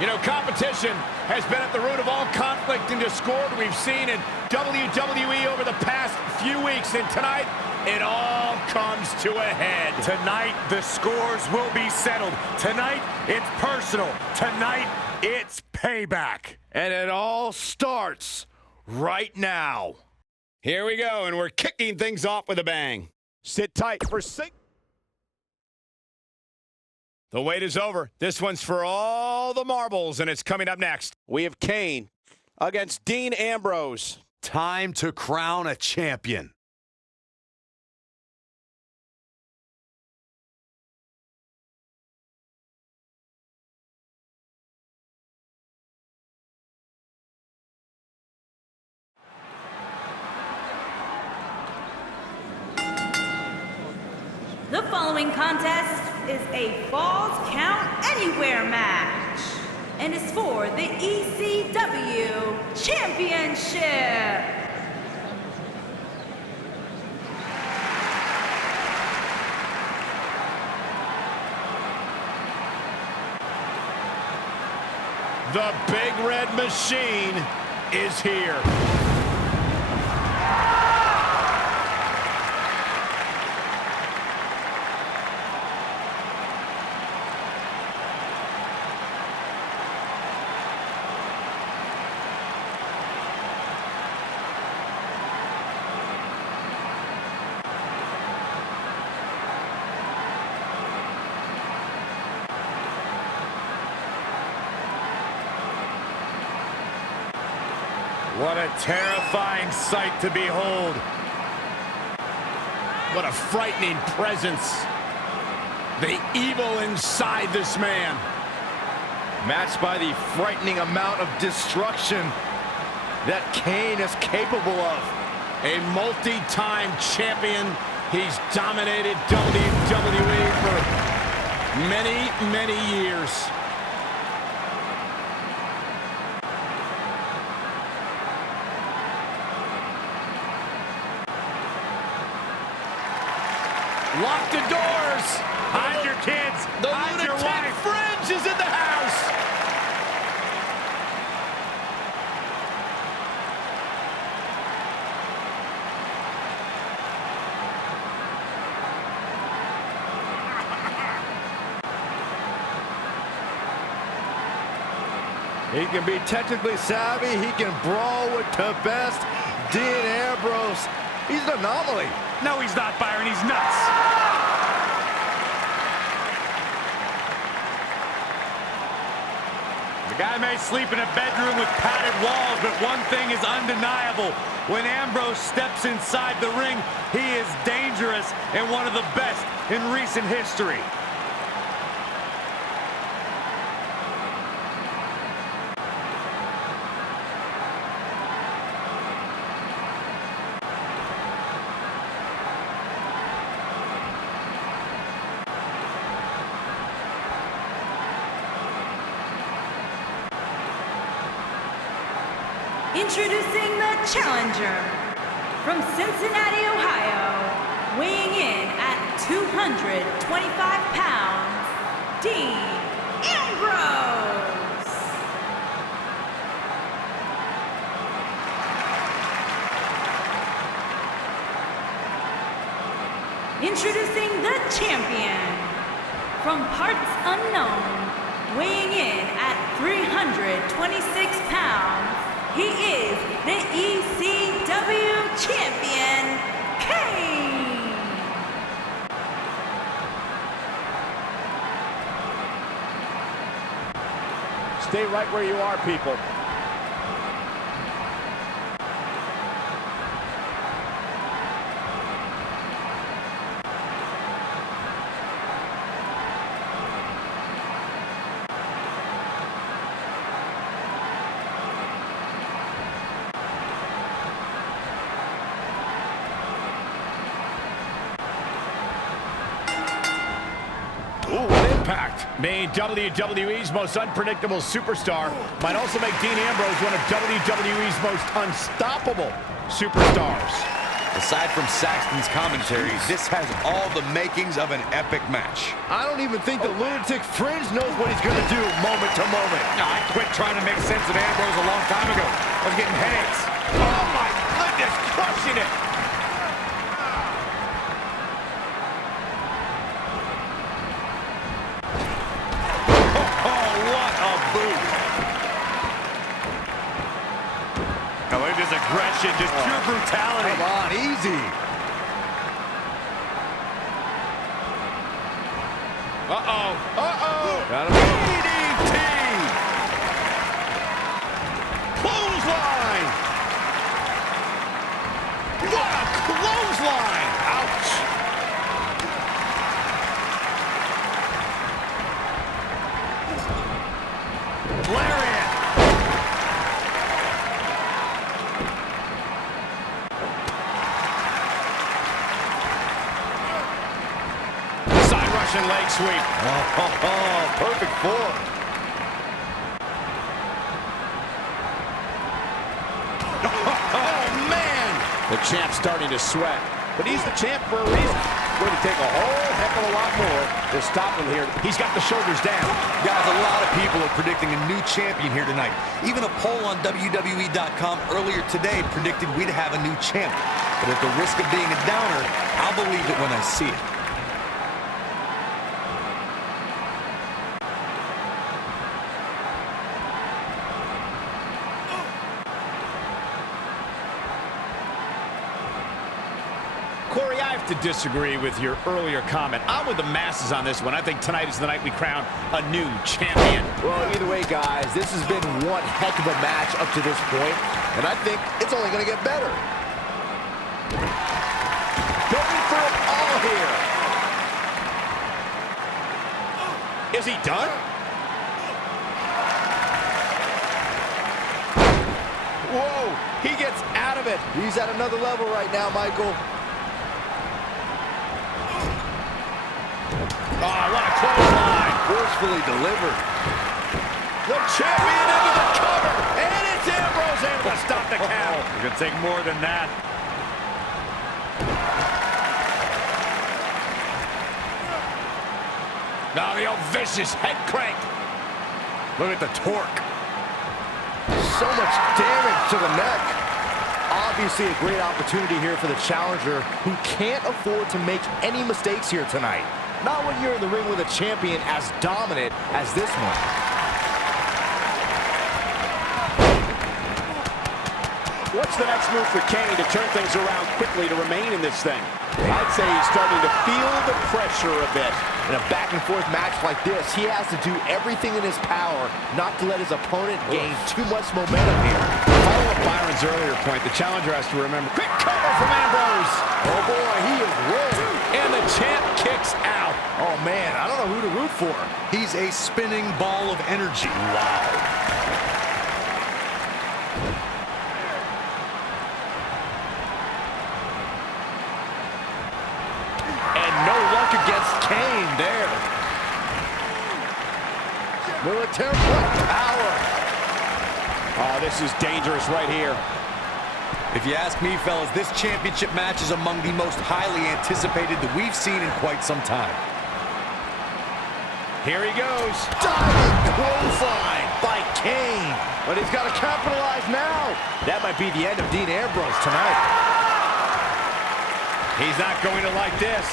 You know, competition has been at the root of all conflict and discord we've seen in WWE over the past few weeks, and tonight, it all comes to a head. Tonight, the scores will be settled. Tonight, it's personal. Tonight, it's payback. And it all starts right now. Here we go, and we're kicking things off with a bang. Sit tight for 6. The wait is over. This one's for all the marbles, and it's coming up next. We have Kane against Dean Ambrose. Time to crown a champion. The following contest is a Falls Count Anywhere match and is for the ECW Championship. The Big Red Machine is here. What a terrifying sight to behold. What a frightening presence. The evil inside this man. Matched by the frightening amount of destruction that Kane is capable of. A multi-time champion. He's dominated WWE for many, many years. Lock the doors. Hide your kids. The Hide your lunatic wife. fringe is in the house. He can be technically savvy. He can brawl with the best. Dean Ambrose, he's an anomaly. No, he's not, Byron. He's nuts. The guy may sleep in a bedroom with padded walls, but one thing is undeniable. When Ambrose steps inside the ring, he is dangerous and one of the best in recent history. Introducing the challenger from Cincinnati, Ohio, weighing in at 225 pounds, Dean Ambrose. Introducing the champion from parts unknown, weighing in at 326 pounds, he is the ECW champion, Kane. Stay right where you are, people. Ooh, what impact. Being WWE's most unpredictable superstar might also make Dean Ambrose one of WWE's most unstoppable superstars. Aside from Saxton's commentary, this has all the makings of an epic match. I don't even think the lunatic fringe knows what he's going to do moment to moment. I quit trying to make sense of Ambrose a long time ago. I was getting headaches. Oh, my goodness, crushing it. Oh, what a boot. Now look at this aggression, just pure brutality. Come on, easy. Uh-oh. Got him. DDT. Clothesline. What a clothesline. Ouch. Lariat. Side Russian leg sweep. Perfect form. Oh, man. The champ's starting to sweat. But he's the champ for a reason. Going to take a whole heck of a lot more to stop him here. He's got the shoulders down. Guys, a lot of people are predicting a new champion here tonight. Even a poll on WWE.com earlier today predicted we'd have a new champ. But at the risk of being a downer, I'll believe it when I see it. Corey, I have to disagree with your earlier comment. I'm with the masses on this one. I think tonight is the night we crown a new champion. Well, either way, guys, this has been one heck of a match up to this point, and I think it's only going to get better. Going for it all here. Is he done? Whoa, he gets out of it. He's at another level right now, Michael. Oh, what a clothesline. Forcefully delivered. The champion into the cover, and it's Ambrose able to stop the count. It's going to take more than that. Now the old vicious head crank. Look at the torque. So much damage to the neck. Obviously a great opportunity here for the challenger who can't afford to make any mistakes here tonight. Not when you're in the ring with a champion as dominant as this one. What's the next move for Kane to turn things around quickly to remain in this thing? I'd say he's starting to feel the pressure a bit. In a back-and-forth match like this, he has to do everything in his power not to let his opponent gain too much momentum here. Follow up Byron's earlier point, the challenger has to remember. Quick cover from Ambrose. Oh boy, he is rolling. And the champ kicks out. Oh man, I don't know who to root for. He's a spinning ball of energy. Wow. No luck against Kane there. Military power. Oh, this is dangerous right here. If you ask me, fellas, this championship match is among the most highly anticipated that we've seen in quite some time. Here he goes. Diving clothesline by Kane. But he's got to capitalize now. That might be the end of Dean Ambrose tonight. He's not going to like this.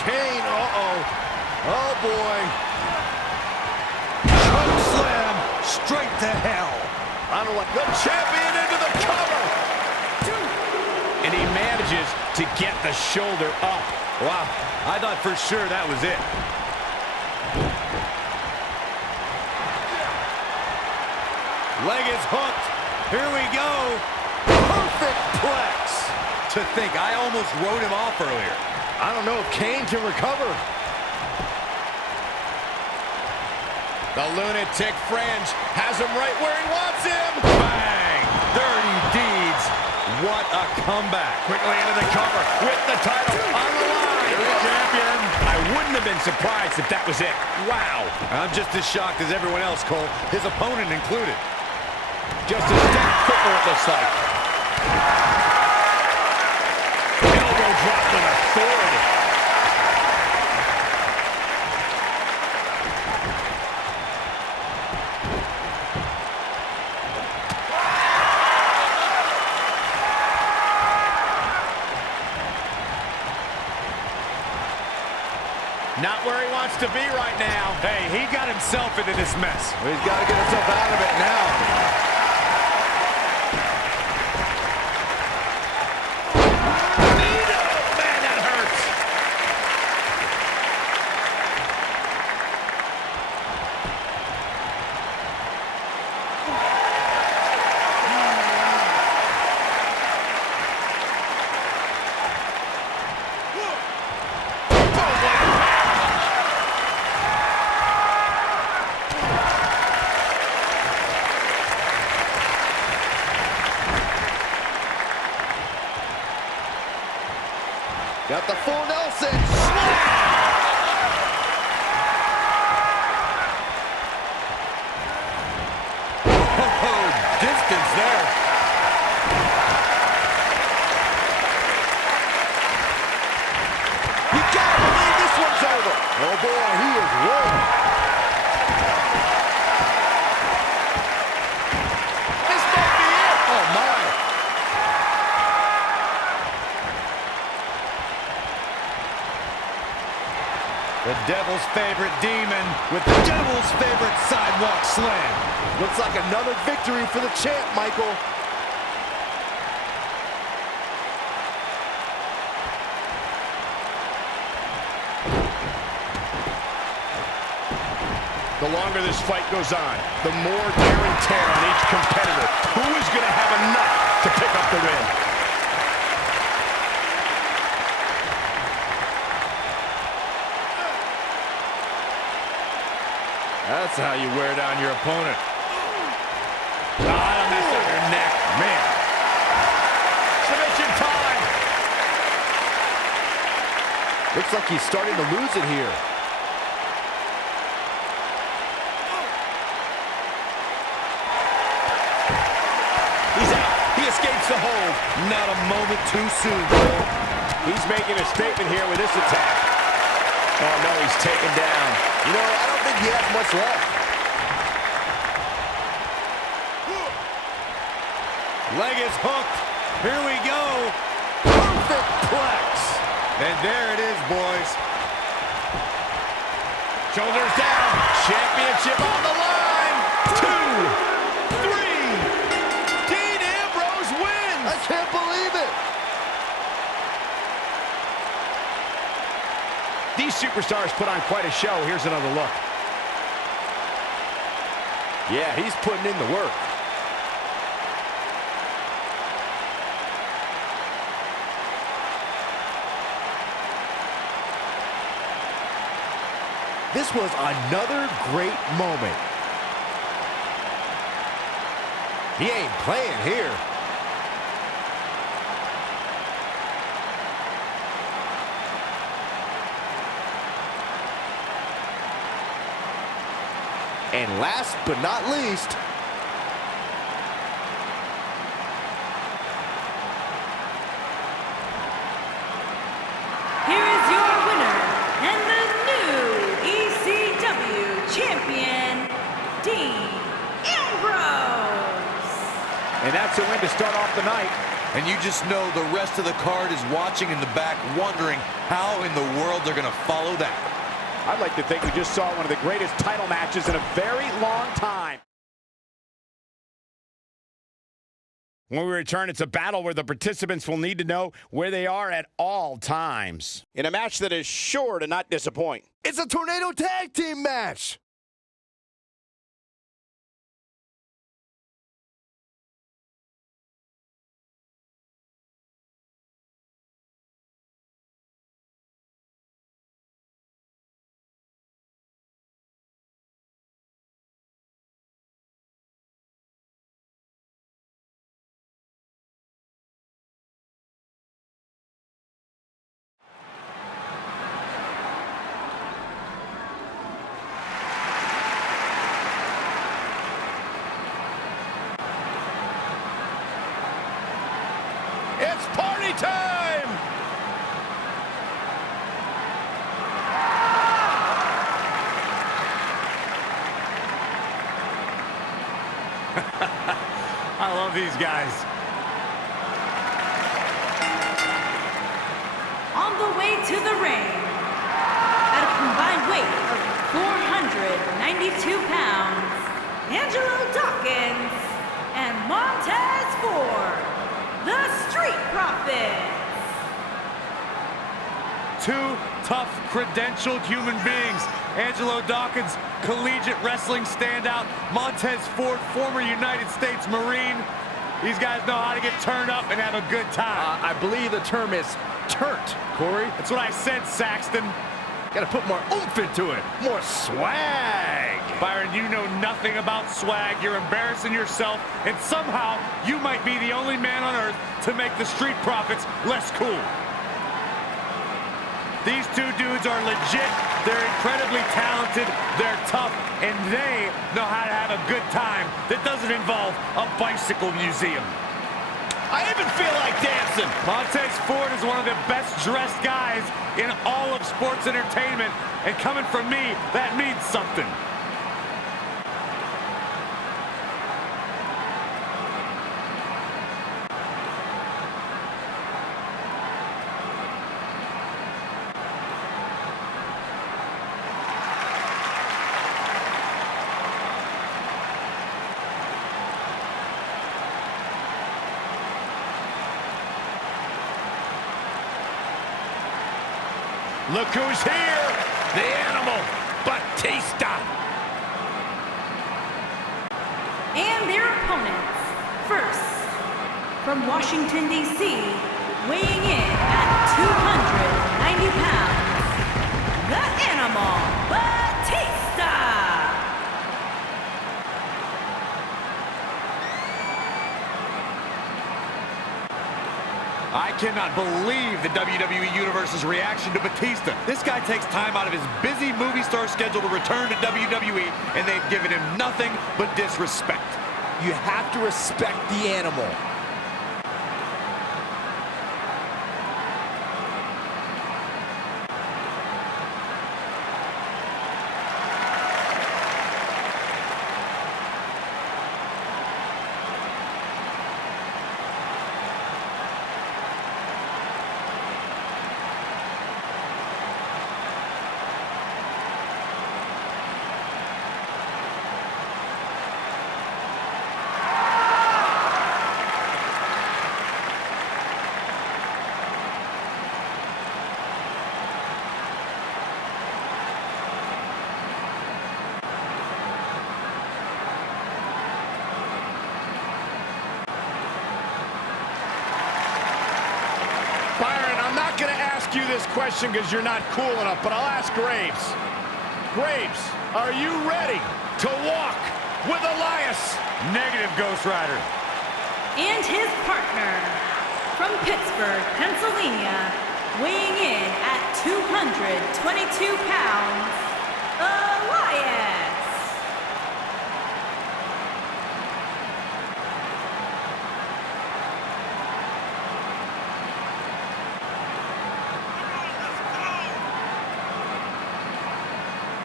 Kane, oh boy. Choke slam straight to hell. I don't like The champion into the cover. And he manages to get the shoulder up. Wow, I thought for sure that was it. Leg is hooked. Here we go. perfect plex. To think, I almost wrote him off earlier. I don't know if Kane can recover. The lunatic fringe has him right where he wants him. Bang! Dirty deeds. What a comeback. Quickly into the cover with the title on the line. Champion. I wouldn't have been surprised if that was it. Wow. I'm just as shocked as everyone else, Cole, his opponent included. Just a step quicker, it looks like. Elbow drop with authority. Not where he wants to be right now. Hey, he got himself into this mess. Well, he's got to get himself out of it now. Man, that hurts. Got the full Nelson. Oh, distance there. You gotta believe this one's over. Oh boy, he is rolling. This might be it. Oh my. The devil's favorite demon with the devil's favorite sidewalk slam. Looks like another victory for the champ, Michael. The longer this fight goes on, the more wear and tear on each competitor. Who is going to have enough to pick up the win? That's how you wear down your opponent. That'll mess up your neck. Man. Submission time. Looks like he's starting to lose it here. He's out. He escapes the hold. Not a moment too soon, Cole. He's making a statement here with this attack. Oh, no, he's taken down. You know, I don't think he has much left. Leg is hooked. Here we go. Perfect plex. And there it is, boys. Shoulders down. Championship on the line. 2, 3. Dean Ambrose wins. I can't believe it. These superstars put on quite a show. Here's another look. Yeah, he's putting in the work. This was another great moment. He ain't playing here. And last but not least, Here is your winner and the new ECW champion, Dean Ambrose. And that's a win to start off the night. And you just know the rest of the card is watching in the back, wondering how in the world they're going to follow that. I'd like to think we just saw one of the greatest title matches in a very long time. When we return, it's a battle where the participants will need to know where they are at all times. In a match that is sure to not disappoint. it's a Tornado Tag Team match. I love these guys. On the way to the ring, at a combined weight of 492 pounds, Angelo Dawkins and Montez Ford, the Street Profits. Two tough, credentialed human beings. Angelo Dawkins, collegiate wrestling standout. Montez Ford, former United States Marine. These guys know how to get turned up and have a good time. I believe the term is turnt, Corey. That's what I said, Saxton. Gotta put more oomph into it, more swag. Byron, you know nothing about swag. You're embarrassing yourself, and somehow you might be the only man on earth to make the Street Profits less cool. These two dudes are legit, they're incredibly talented, they're tough, and they know how to have a good time that doesn't involve a bicycle museum. I even feel like dancing. Montez Ford is one of the best dressed guys in all of sports entertainment, and coming from me, that means something. Look who's here, the Animal, Batista. And their opponents, first, from Washington, D.C., weighing in at 290 pounds, the Animal, Batista. I cannot believe the WWE Universe's reaction to Batista. This guy takes time out of his busy movie star schedule to return to WWE, and they've given him nothing but disrespect. You have to respect the Animal. I'm not going to ask you this question because you're not cool enough, but I'll ask Graves. Graves, are you ready to walk with Elias? Negative, Ghost Rider. And his partner, from Pittsburgh, Pennsylvania, weighing in at 222 pounds, Elias.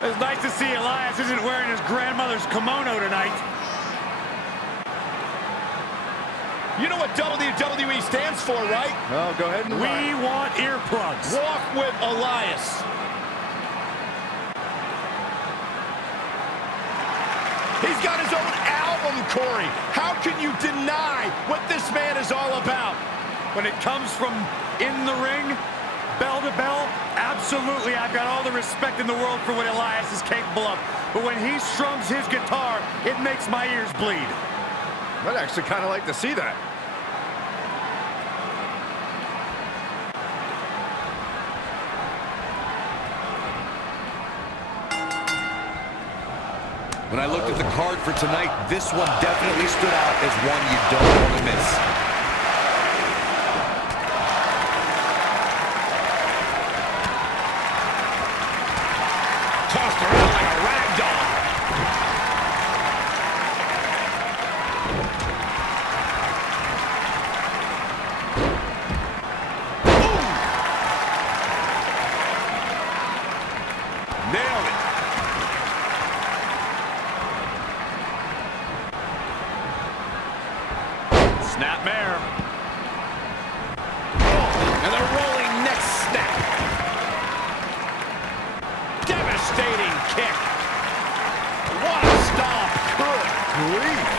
It's nice to see Elias isn't wearing his grandmother's kimono tonight. You know what WWE stands for, right? Oh, go ahead and We want earplugs. Walk with Elias. He's got his own album, Corey. How can you deny what this man is all about? When it comes from in the ring, bell to bell, absolutely, I've got all the respect in the world for what Elias is capable of. But when he strums his guitar, it makes my ears bleed. I'd actually kind of like to see that. When I looked at the card for tonight, this one definitely stood out as one you don't want to miss. Tossed around like a rag doll. Nailed it. Snapmare. And the rolling neck snap. Devastating kick. What a stomp. Good grief.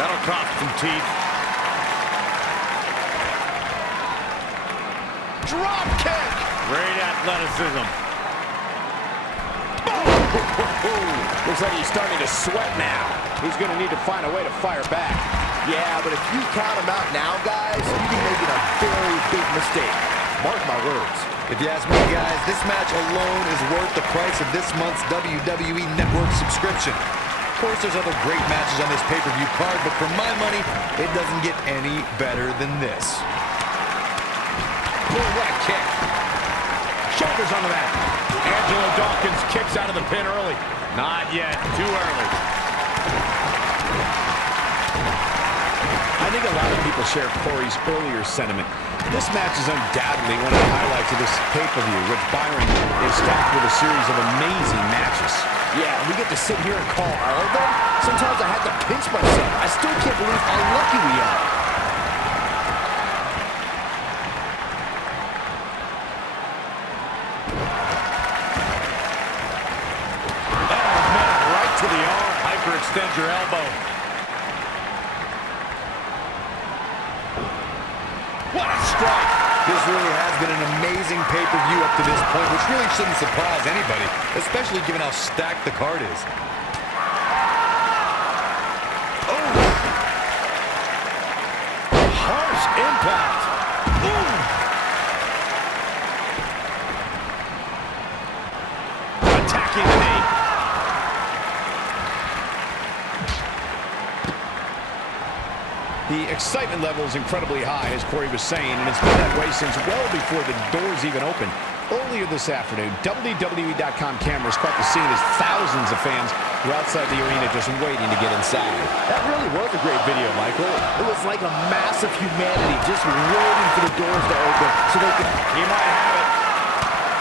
That'll cost some teeth. Drop kick. Great athleticism. Looks like he's starting to sweat now. He's going to need to find a way to fire back. Yeah, but if you count him out now, guys, you'd be making a very big mistake. Mark my words. If you ask me, guys, this match alone is worth the price of this month's WWE Network subscription. Of course, there's other great matches on this pay-per-view card, but for my money, it doesn't get any better than this. Oh, what a kick. Shoulders onto that. Angelo Dawkins kicks out of the pin early. Not yet. Too early. I think a lot of people share Corey's earlier sentiment. This match is undoubtedly one of the highlights of this pay-per-view, which Byron is stacked with a series of amazing matches. Yeah, we get to sit here and call all of them. Sometimes I had to pinch myself. I still can't believe how lucky we are. Oh, man, right to the arm. Hyperextend your elbow. What a strike! This really has been an amazing pay-per-view up to this point, which really shouldn't surprise anybody, especially given how stacked the card is. Oh! Harsh impact! Ooh! Attacking the knee. The excitement level is incredibly high, as Corey was saying, and it's been that way since well before the doors even opened. Earlier this afternoon, WWE.com cameras caught the scene as thousands of fans were outside the arena just waiting to get inside. That really was a great video, Michael. It was like a mass of humanity just waiting for the doors to open so they could... He might have it.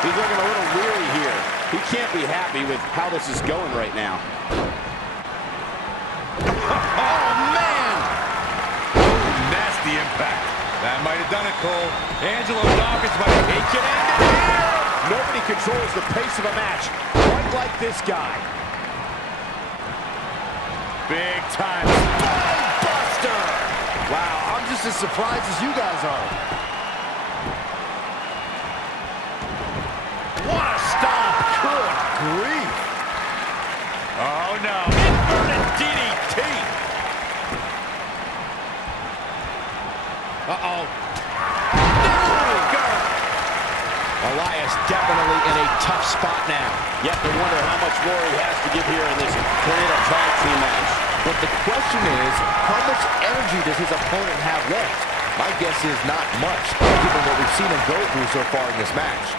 He's looking a little weary here. He can't be happy with how this is going right now. Oh, man! Nasty impact. That might have done it, Cole. Angelo Dawkins might have... He can end it here! Nobody controls the pace of a match quite like this guy. Big time. Buster! Wow, I'm just as surprised as you guys are. What a stomp! Good grief! Oh, no. Inverted DDT! Uh-oh. There we go! Elias definitely in a tough spot now. You have to wonder how much more he has to give here in this Tornado Tag Team match. But the question is, how much energy does his opponent have left? My guess is not much, given what we've seen him go through so far in this match.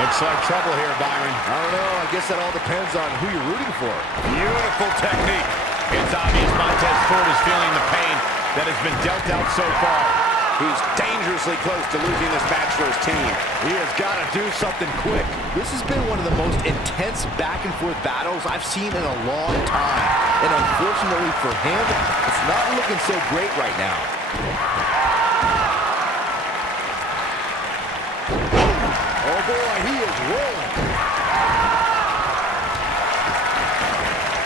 Looks like trouble here, Byron. I don't know. I guess that all depends on who you're rooting for. Beautiful technique. It's obvious Montez Ford is feeling the pain that has been dealt out so far. He's dangerously close to losing this match for his team. He has got to do something quick. This has been one of the most intense back-and-forth battles I've seen in a long time. And unfortunately for him, it's not looking so great right now. Oh boy, he is rolling.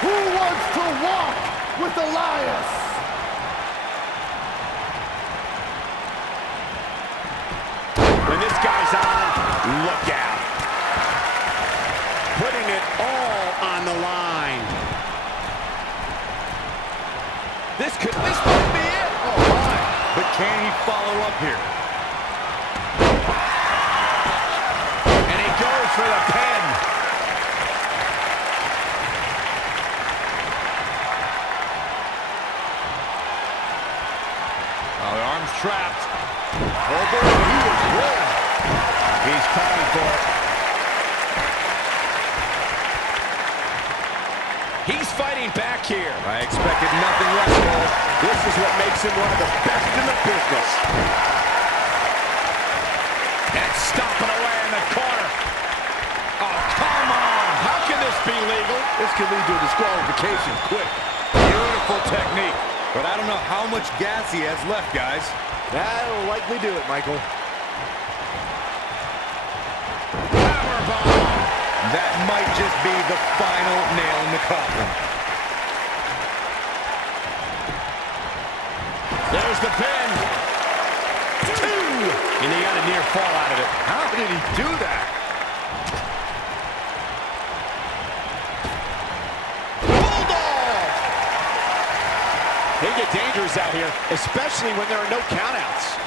Who wants to walk with Elias? When this guy's on, look out. Putting it all on the line. This might be it. Oh, my. But can he follow up here? And he goes for the pin. Oh, the arm's trapped. Oh boy, he is rolling. He's calling for it. He's fighting back here. I expected nothing less, Cole. This is what makes him one of the best in the business. And stomping away in the corner. Oh, come on. How can this be legal? This could lead to a disqualification quick. Beautiful technique. But I don't know how much gas he has left, guys. That'll likely do it, Michael. Powerbomb. That might just be the final nail in the coffin. There's the pin. 2. And he got a near fall out of it. How did he do that? Bulldog. They get dangerous out here, especially when there are no countouts.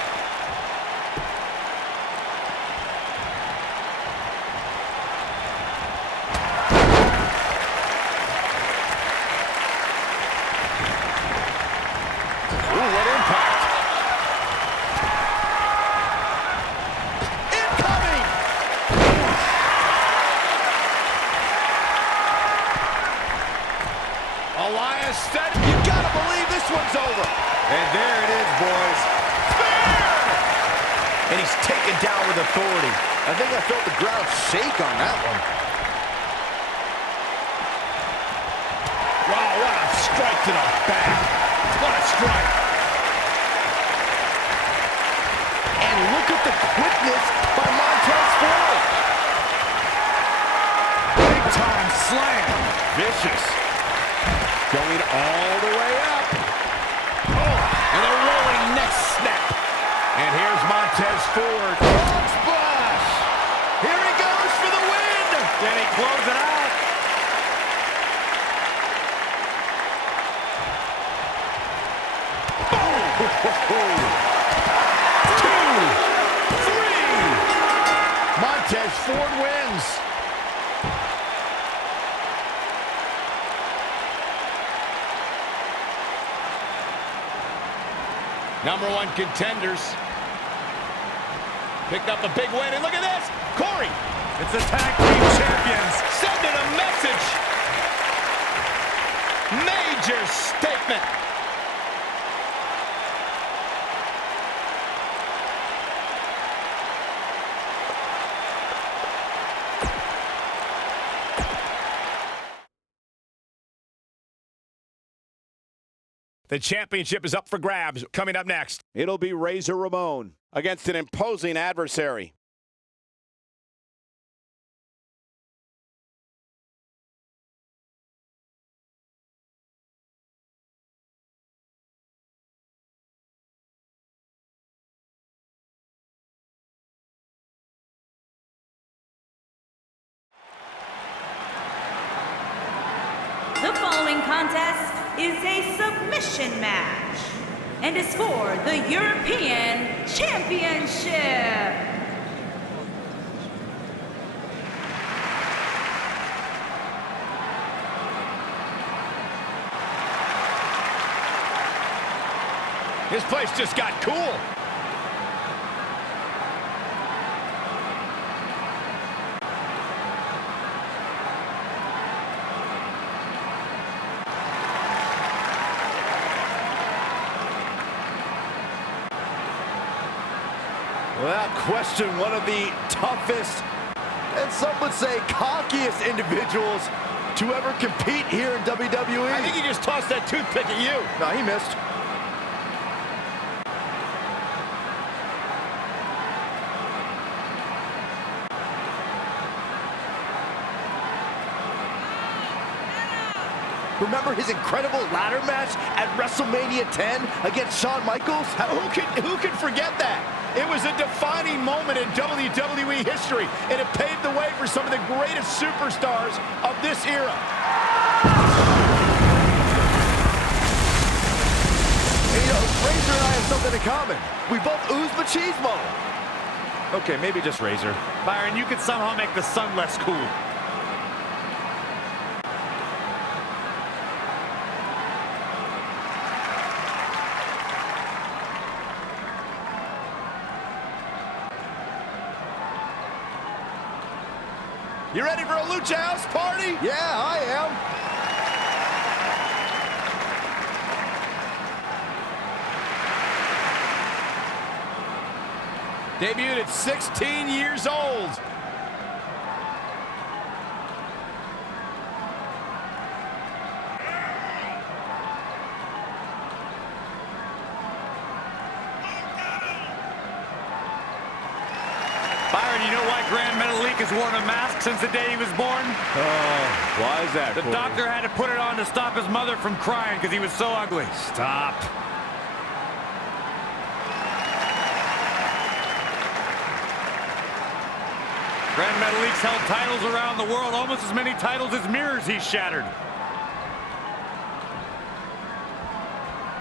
You gotta believe this one's over. And there it is, boys. Spear! And he's taken down with authority. I think I felt the ground shake on that one. Wow, what a strike to the back. What a strike. And look at the quickness by Montez Ford. Big time slam. Vicious. Going all the way up. Oh, and a rolling neck snap. And here's Montez Ford. Frog splash. Here he goes for the win. Can he close it out? Boom. 2, 3. Montez Ford wins. #1 contenders. Picked up a big win, and look at this! Corey! It's the tag team champions. Sending a message! Major statement! The championship is up for grabs. Coming up next, it'll be Razor Ramon against an imposing adversary. The following contest is a submission match and is for the European Championship. This place just got cool. Without question, one of the toughest, and some would say cockiest individuals to ever compete here in WWE. I think he just tossed that toothpick at you. No, he missed. Remember his incredible ladder match at WrestleMania 10 against Shawn Michaels? Who can forget that? It was a defining moment in WWE history, and it paved the way for some of the greatest superstars of this era. And, you know, Razor and I have something in common. We both ooze machismo. Okay, maybe just Razor. Byron, you could somehow make the sun less cool. You ready for a Lucha House party? Yeah, I am. Debuted at 16 years old. Byron, you know why Grand Metalik has worn a mask since the day he was born? Oh, why is that, The Corey? doctor had to put it on to stop his mother from crying because he was so ugly. Stop. Grand Metalik's held titles around the world, almost as many titles as mirrors he's shattered.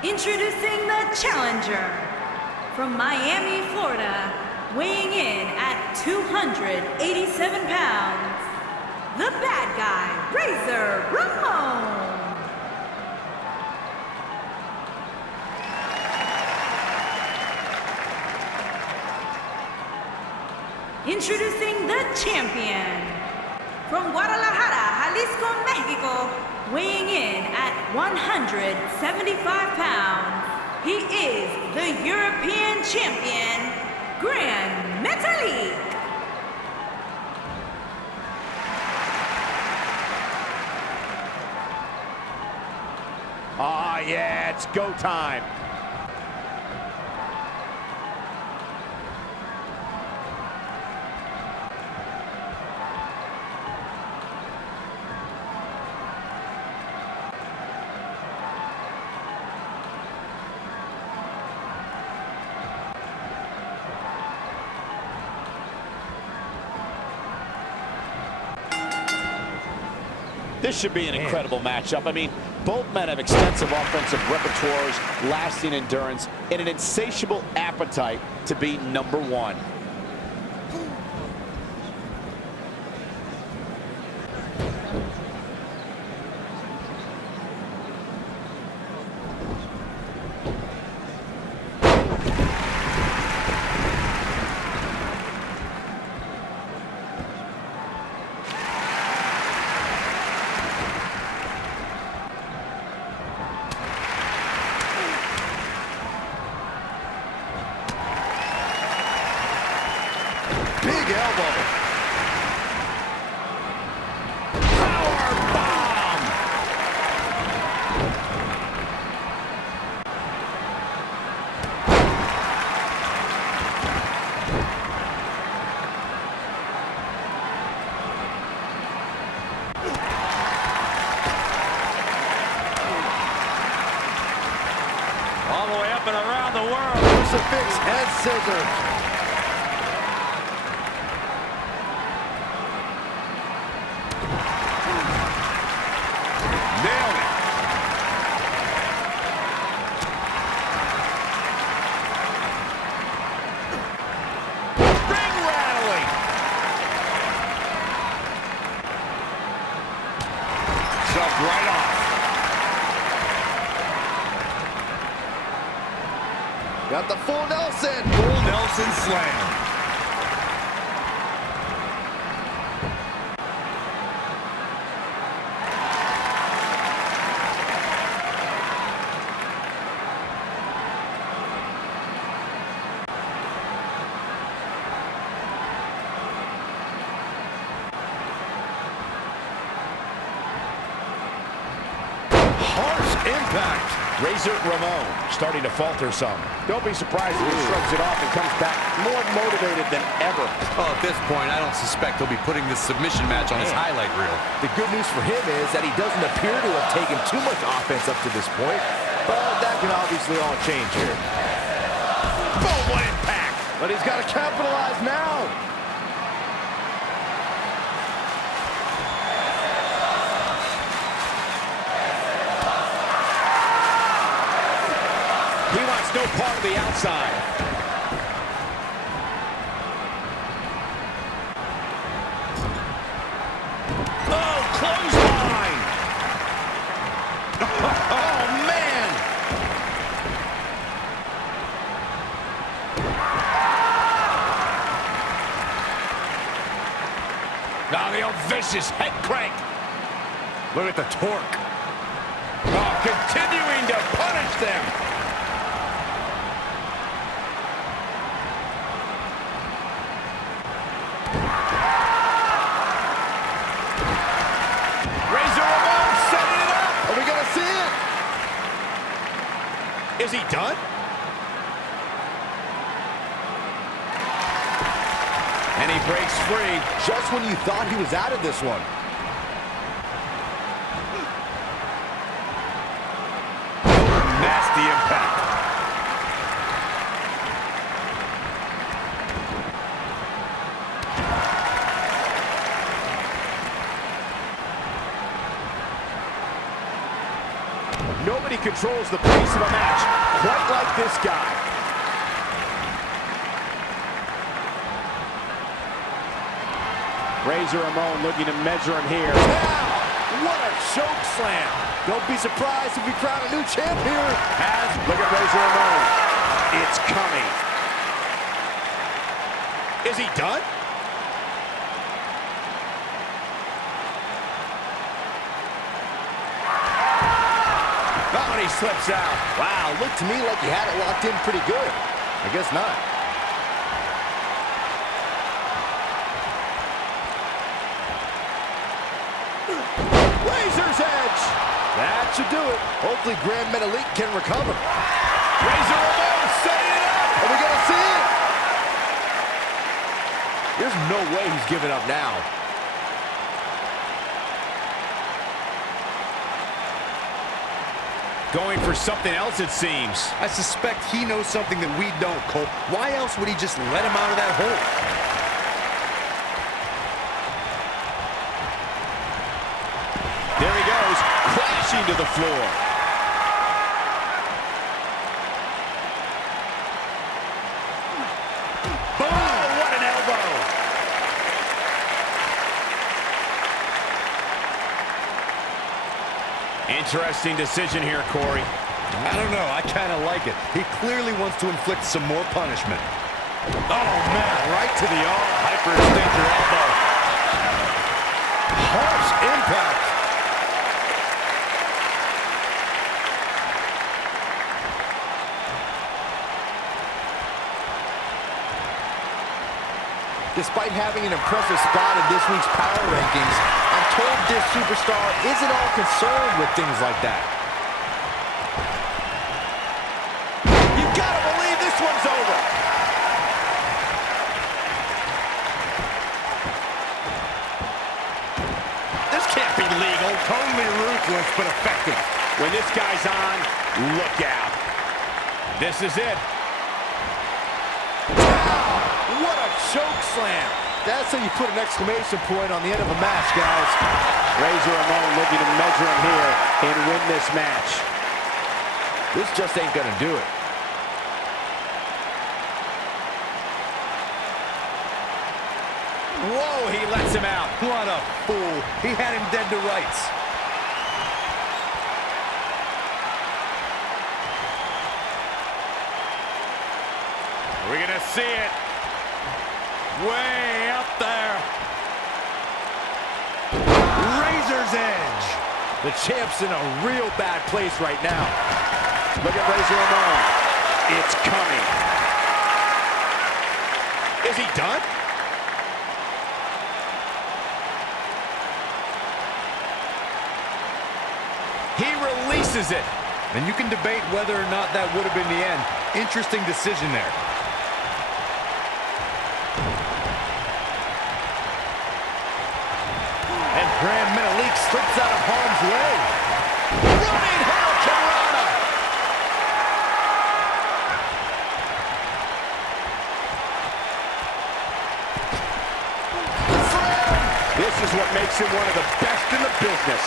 Introducing the challenger from Miami, Florida, weighing in at 287 pounds, the bad guy, Razor Ramon. Introducing the champion from Guadalajara, Jalisco, Mexico, weighing in at 175 pounds, he is the European champion, Grand Metalik. Ah, yeah, it's go time. This should be an incredible matchup. I mean, both men have extensive offensive repertoires, lasting endurance, and an insatiable appetite to be number one. Big elbow. Power bomb! All the way up and around the world. Crucifix head scissors. Nailed it. Ring rattling. Shoved right off. Got the full Nelson. Full Nelson slam. Harsh impact. Razor Ramon starting to falter some. Don't be surprised if he shrugs it off and comes back more motivated than ever. Oh, at this point, I don't suspect he'll be putting this submission match on his highlight reel. The good news for him is that he doesn't appear to have taken too much offense up to this point, but that can obviously all change here. Boom, what impact. But he's got to capitalize now. He wants no part of the outside. Oh, clothesline! Oh, man! Now the old vicious head crank. Look at the torque. Oh, continuing to punish them. Is he done? And he breaks free. Just when you thought he was out of this one. Nasty impact. Nobody controls the pace of a match quite like this guy. Razor Ramon looking to measure him here. Now, what a choke slam. Don't be surprised if we crown a new champ here. Look at Razor Ramon. It's coming. Is he done? Oh, and he slips out. Wow, looked to me like he had it locked in pretty good. I guess not. Razor's edge. That should do it. Hopefully Grand Metalik can recover. Razor Ramon setting it up. Are we going to see it? There's no way he's giving up now. Going for something else, it seems. I suspect he knows something that we don't, Cole. Why else would he just let him out of that hole? There he goes, crashing to the floor. Boom! What an elbow! Interesting decision here, Corey. I don't know. I kind of like it. He clearly wants to inflict some more punishment. Oh, man, right to the arm. Hyperextend your elbow. Harsh impact. Despite having an impressive spot in this week's power rankings, I'm told this superstar isn't all concerned with things like that. You gotta believe this one's over. This can't be legal. Totally ruthless, but effective. When this guy's on, look out. This is it. What a choke slam. That's how you put an exclamation point on the end of a match, guys. Razor Ramon looking to measure him here and win this match. This just ain't gonna do it. Whoa, he lets him out. What a fool. He had him dead to rights. We're gonna see it. Way up there. Razor's edge. The champ's in a real bad place right now. Look at Razor Ramon. It's coming. Is he done? He releases it. And you can debate whether or not that would have been the end. Interesting decision there. And Grand Metalik slips out of harm's way. Running Hurricanrana. This is what makes him one of the best in the business.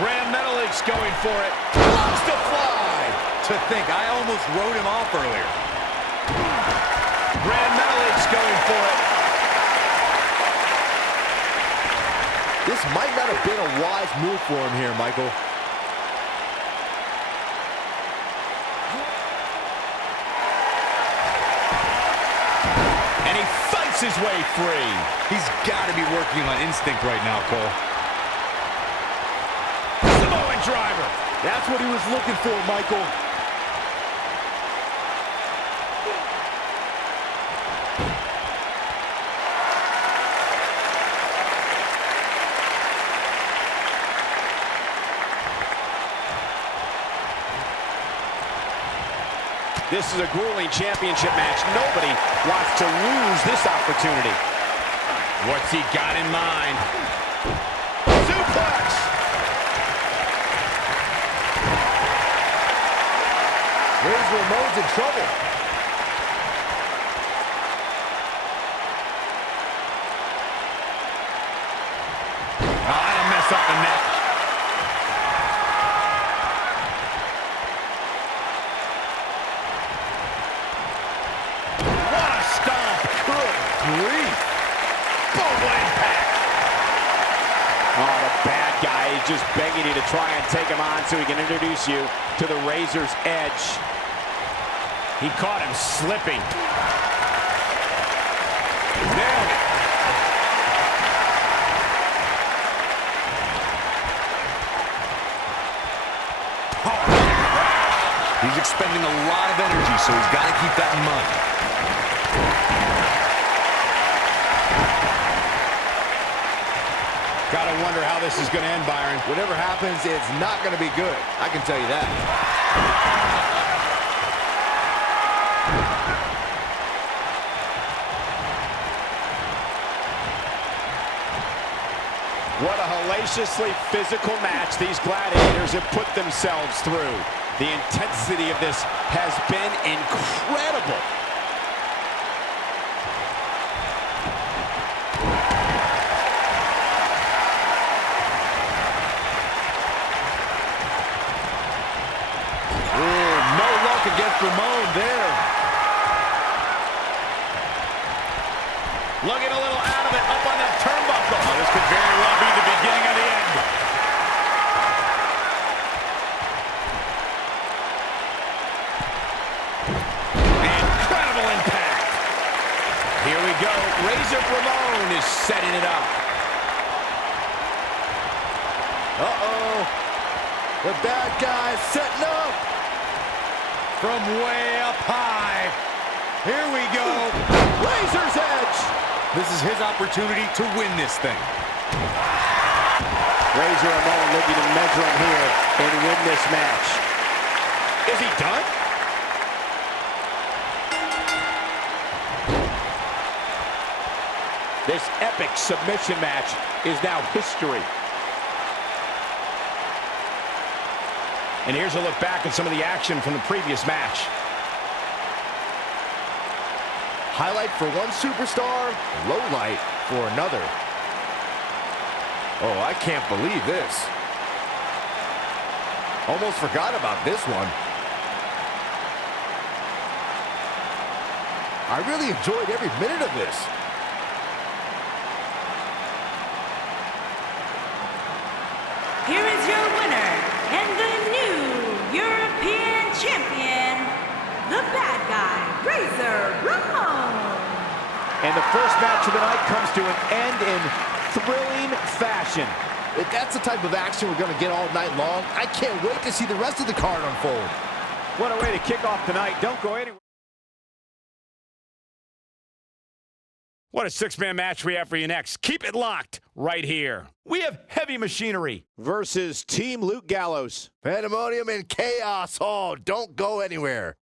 Grand Metalik's going for it. Loves to fly. To think, I almost wrote him off earlier. Grand Metalik's going for it. This might not have been a wise move for him here, Michael. And he fights his way free. He's got to be working on instinct right now, Cole. Samoan driver. That's what he was looking for, Michael. This is a grueling championship match. Nobody wants to lose this opportunity. What's he got in mind? Suplex! Razor Ramon's in trouble. Oh, that'll mess up the neck. What a stomp! Good grief! Boom, what impact! Oh, the bad guy is just begging you to try and take him on so he can introduce you to the Razor's Edge. He caught him slipping. Nailed it. He's expending a lot of energy, so he's got to keep that in mind. Gotta wonder how this is going to end, Byron. Whatever happens, it's not going to be good. I can tell you that. What a hellaciously physical match these gladiators have put themselves through. The intensity of this has been incredible. Ooh, no luck against Ramon there. Looking a little out of it up on that turnbuckle. Oh, this could very well be the beginning of the end. Incredible impact. Here we go. Razor Ramon is setting it up. Uh-oh. The bad guy's setting up. From way up high. Here we go. Razor's Edge. This is his opportunity to win this thing. Razor Ramon looking to measure him here and win this match. Is he done? This epic submission match is now history. And here's a look back at some of the action from the previous match. Highlight for one superstar, low light for another. Oh, I can't believe this. Almost forgot about this one. I really enjoyed every minute of this. Here is your winner and the new European champion, the bad guy, Razor Ramon. And the first match of the night comes to an end in thrilling fashion. If that's the type of action we're going to get all night long, I can't wait to see the rest of the card unfold. What a way to kick off the night. Don't go anywhere. What a six-man match we have for you next. Keep it locked right here. We have Heavy Machinery versus Team Luke Gallows. Pandemonium and chaos. Oh, don't go anywhere.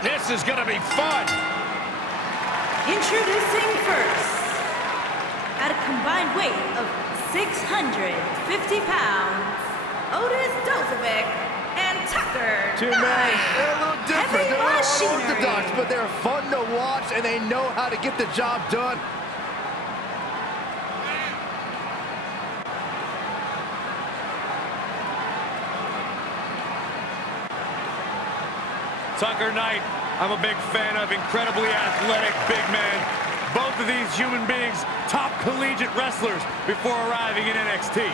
This is going to be fun. Introducing first, at a combined weight of 650 pounds, Otis Dozovic and Tucker. Two men, they're a little different. Heavy They're a little Machinery. unorthodox, but they're fun to watch, and they know how to get the job done. Tucker Knight, I'm a big fan of, incredibly athletic big man. Both of these human beings, top collegiate wrestlers before arriving in NXT.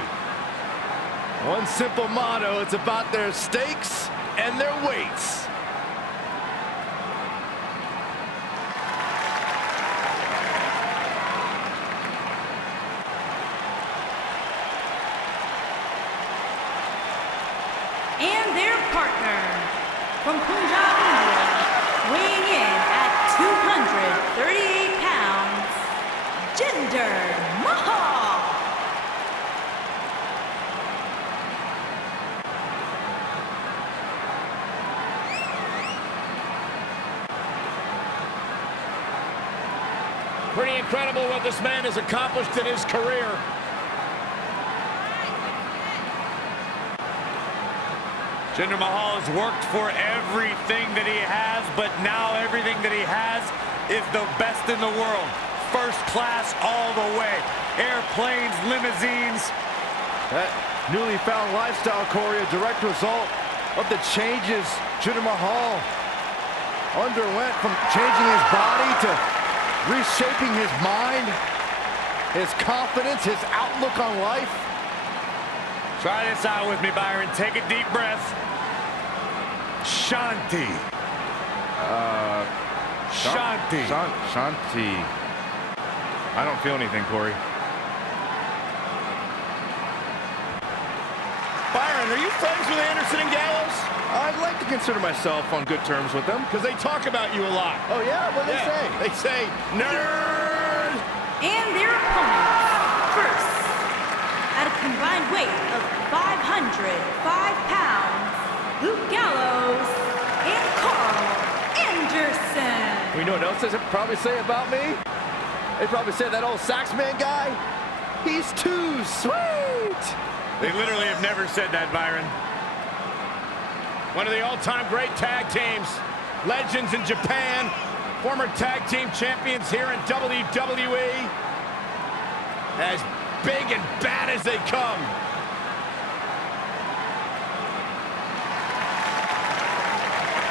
One simple motto, it's about their stakes and their weights. And their partner, from Punjab, India, weighing in at 238 pounds, Jinder Mahal. Pretty incredible what this man has accomplished in his career. Jinder Mahal has worked for everything that he has, but now everything that he has is the best in the world. First class all the way. Airplanes, limousines. That newly found lifestyle, Corey, a direct result of the changes Jinder Mahal underwent, from changing his body to reshaping his mind, his confidence, his outlook on life. Try this out with me, Byron. Take a deep breath. Shanti. Shanti. Shanti. I don't feel anything, Corey. Byron, are you friends with Anderson and Gallows? I'd like to consider myself on good terms with them. Because they talk about you a lot. Oh, yeah? What do they say? They say, nerd! And their opponents, first, at a combined weight of 505 pounds, Luke Gallows and Carl Anderson. We know what else they probably say about me? They probably say that old Saxman guy, he's too sweet. They literally have never said that, Byron. One of the all-time great tag teams, legends in Japan, former tag team champions here in WWE. As big and bad as they come.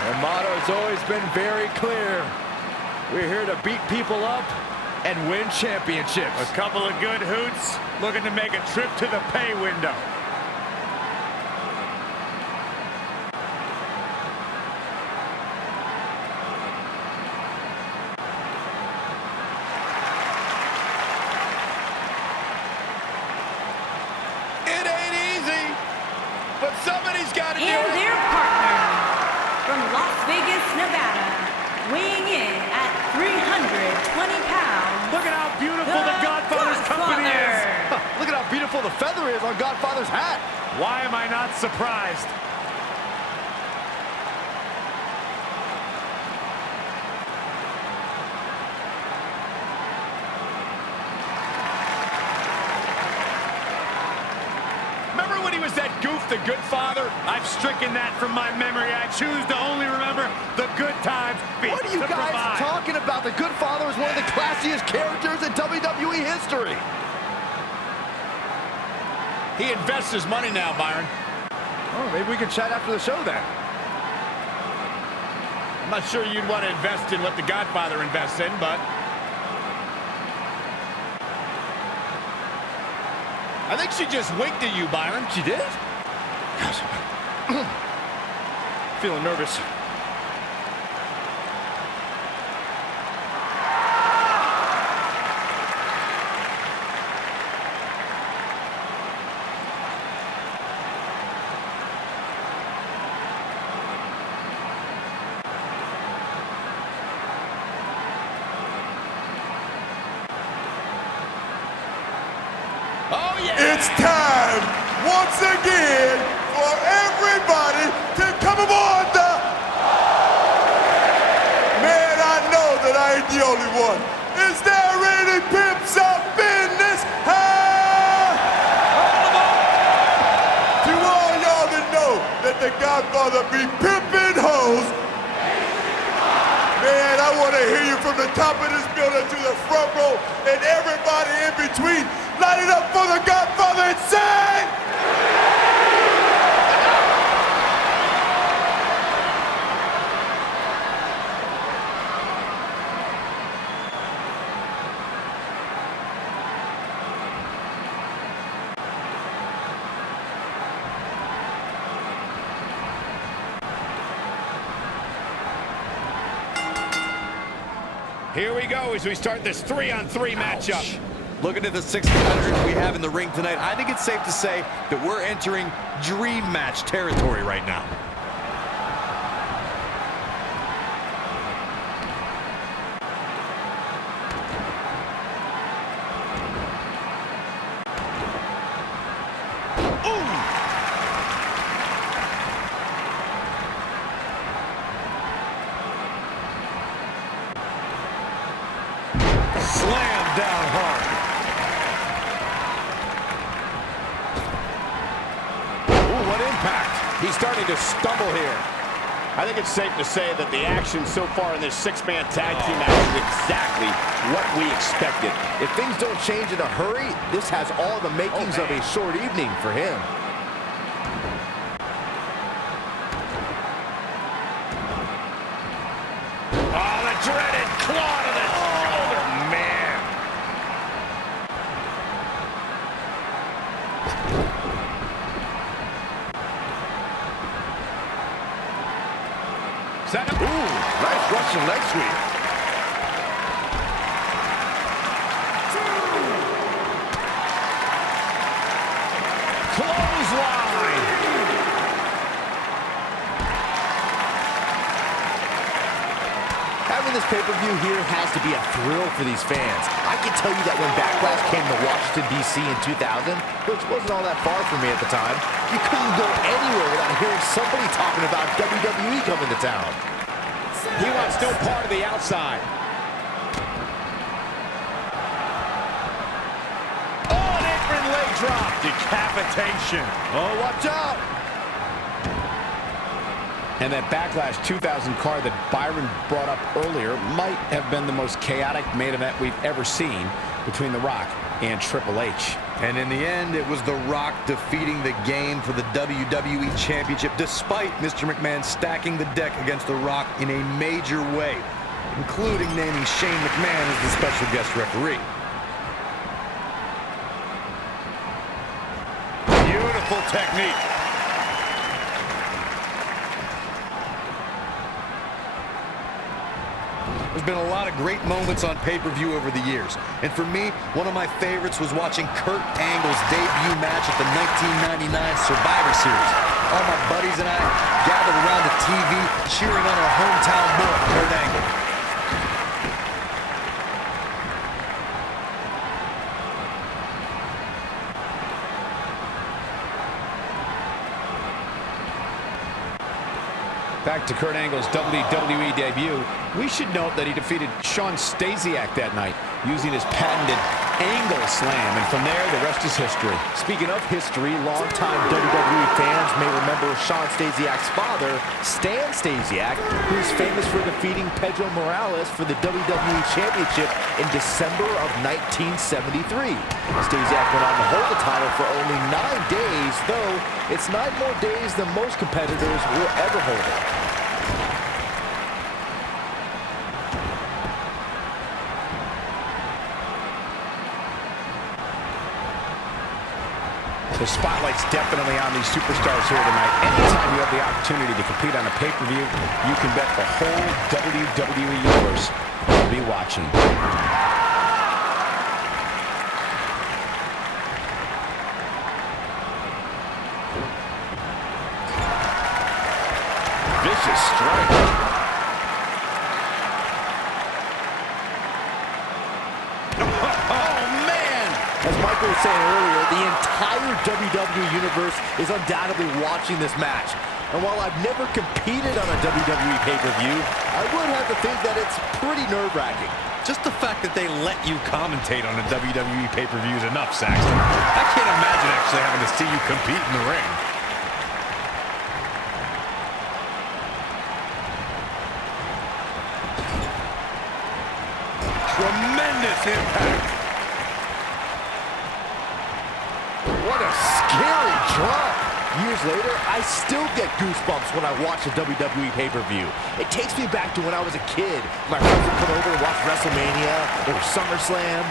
Their motto has always been very clear. We're here to beat people up and win championships. A couple of good hoots looking to make a trip to the pay window. It ain't easy, but somebody's got to do And it. their partner, from Las Vegas, Nevada, weighing in at 320 pounds. Look at how beautiful the Godfather's company is. Look at how beautiful the feather is on Godfather's hat. Why am I not surprised? Remember when he was that goof, the good father? I've stricken that from my memory. I choose to only remember the good times. What are you guys talking about? The Good Father is one of the classiest characters in WWE history. He invests his money now, Byron. Oh, maybe we can chat after the show then. I'm not sure you'd want to invest in what the Godfather invests in, but I think she just winked at you, Byron. She did? Gosh. Feeling nervous. Oh, yeah. It's time, once again, for everybody to come aboard the... Man, I know that I ain't the only one. Is there any pimps up in this house? To all y'all that know that the Godfather be pimping hoes, man, I want to hear you from the top of this building to the front row and everybody in between. Light it up for the Godfather and say... Here we go as we start this 3-on-3 matchup. Looking at the 6 competitors we have in the ring tonight, I think it's safe to say that we're entering dream match territory right now. Slam down hard. Ooh, what impact. He's starting to stumble here. I think it's safe to say that the action so far in this 6-man tag team match is exactly what we expected. If things don't change in a hurry, this has all the makings of a short evening for him. Oh, the dreaded claw to the shoulder. Man. Set up. Ooh, nice Russian leg sweep. Clothesline. Having this pay-per-view here has to be a thrill for these fans. I can tell you that when Backlash came to Washington, D.C. in 2000, which wasn't all that far from me at the time, you couldn't go anywhere without hearing somebody talking about WWE coming to town. He wants no part of the outside. Oh, an apron leg drop. Decapitation. Oh, watch out! And that Backlash 2000 card that Byron brought up earlier might have been the most chaotic main event we've ever seen between The Rock and Triple H. And in the end, it was The Rock defeating the game for the WWE Championship, despite Mr. McMahon stacking the deck against The Rock in a major way, including naming Shane McMahon as the special guest referee. Beautiful technique. There's been a lot of great moments on pay-per-view over the years. And for me, one of my favorites was watching Kurt Angle's debut match at the 1999 Survivor Series. All my buddies and I gathered around the TV cheering on our hometown boy, Kurt Angle. Back to Kurt Angle's WWE debut, we should note that he defeated Shawn Stasiak that night using his patented angle slam, and from there, the rest is history. Speaking of history, longtime WWE fans may remember Shawn Stasiak's father, Stan Stasiak, who's famous for defeating Pedro Morales for the WWE Championship in December of 1973. Stasiak went on to hold the title for only 9 days, though it's 9 more days than most competitors will ever hold it. The spotlight's definitely on these superstars here tonight. Anytime you have the opportunity to compete on a pay-per-view, you can bet the whole WWE Universe will be watching. Vicious strike. As Michael was saying earlier, the entire WWE Universe is undoubtedly watching this match. And while I've never competed on a WWE pay-per-view, I would have to think that it's pretty nerve-wracking. Just the fact that they let you commentate on a WWE pay-per-view is enough, Saxton. I can't imagine actually having to see you compete in the ring. Tremendous impact. What a scary drop! Years later, I still get goosebumps when I watch a WWE pay-per-view. It takes me back to when I was a kid. My friends would come over to watch WrestleMania or SummerSlam.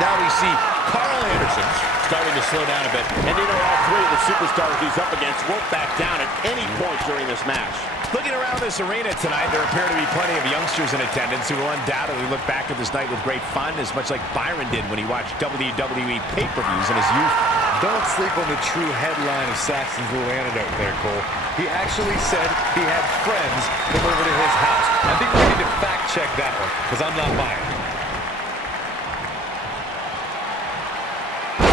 Now we see Carl Anderson's starting to slow down a bit. And you know, all three of the superstars he's up against won't back down at any point during this match. Looking around this arena tonight, there appear to be plenty of youngsters in attendance who will undoubtedly look back at this night with great fondness, much like Byron did when he watched WWE pay-per-views in his youth. Don't sleep on the true headline of Saxton's little antidote there, Cole. He actually said he had friends come over to his house. I think we need to fact check that one, because I'm not buying it.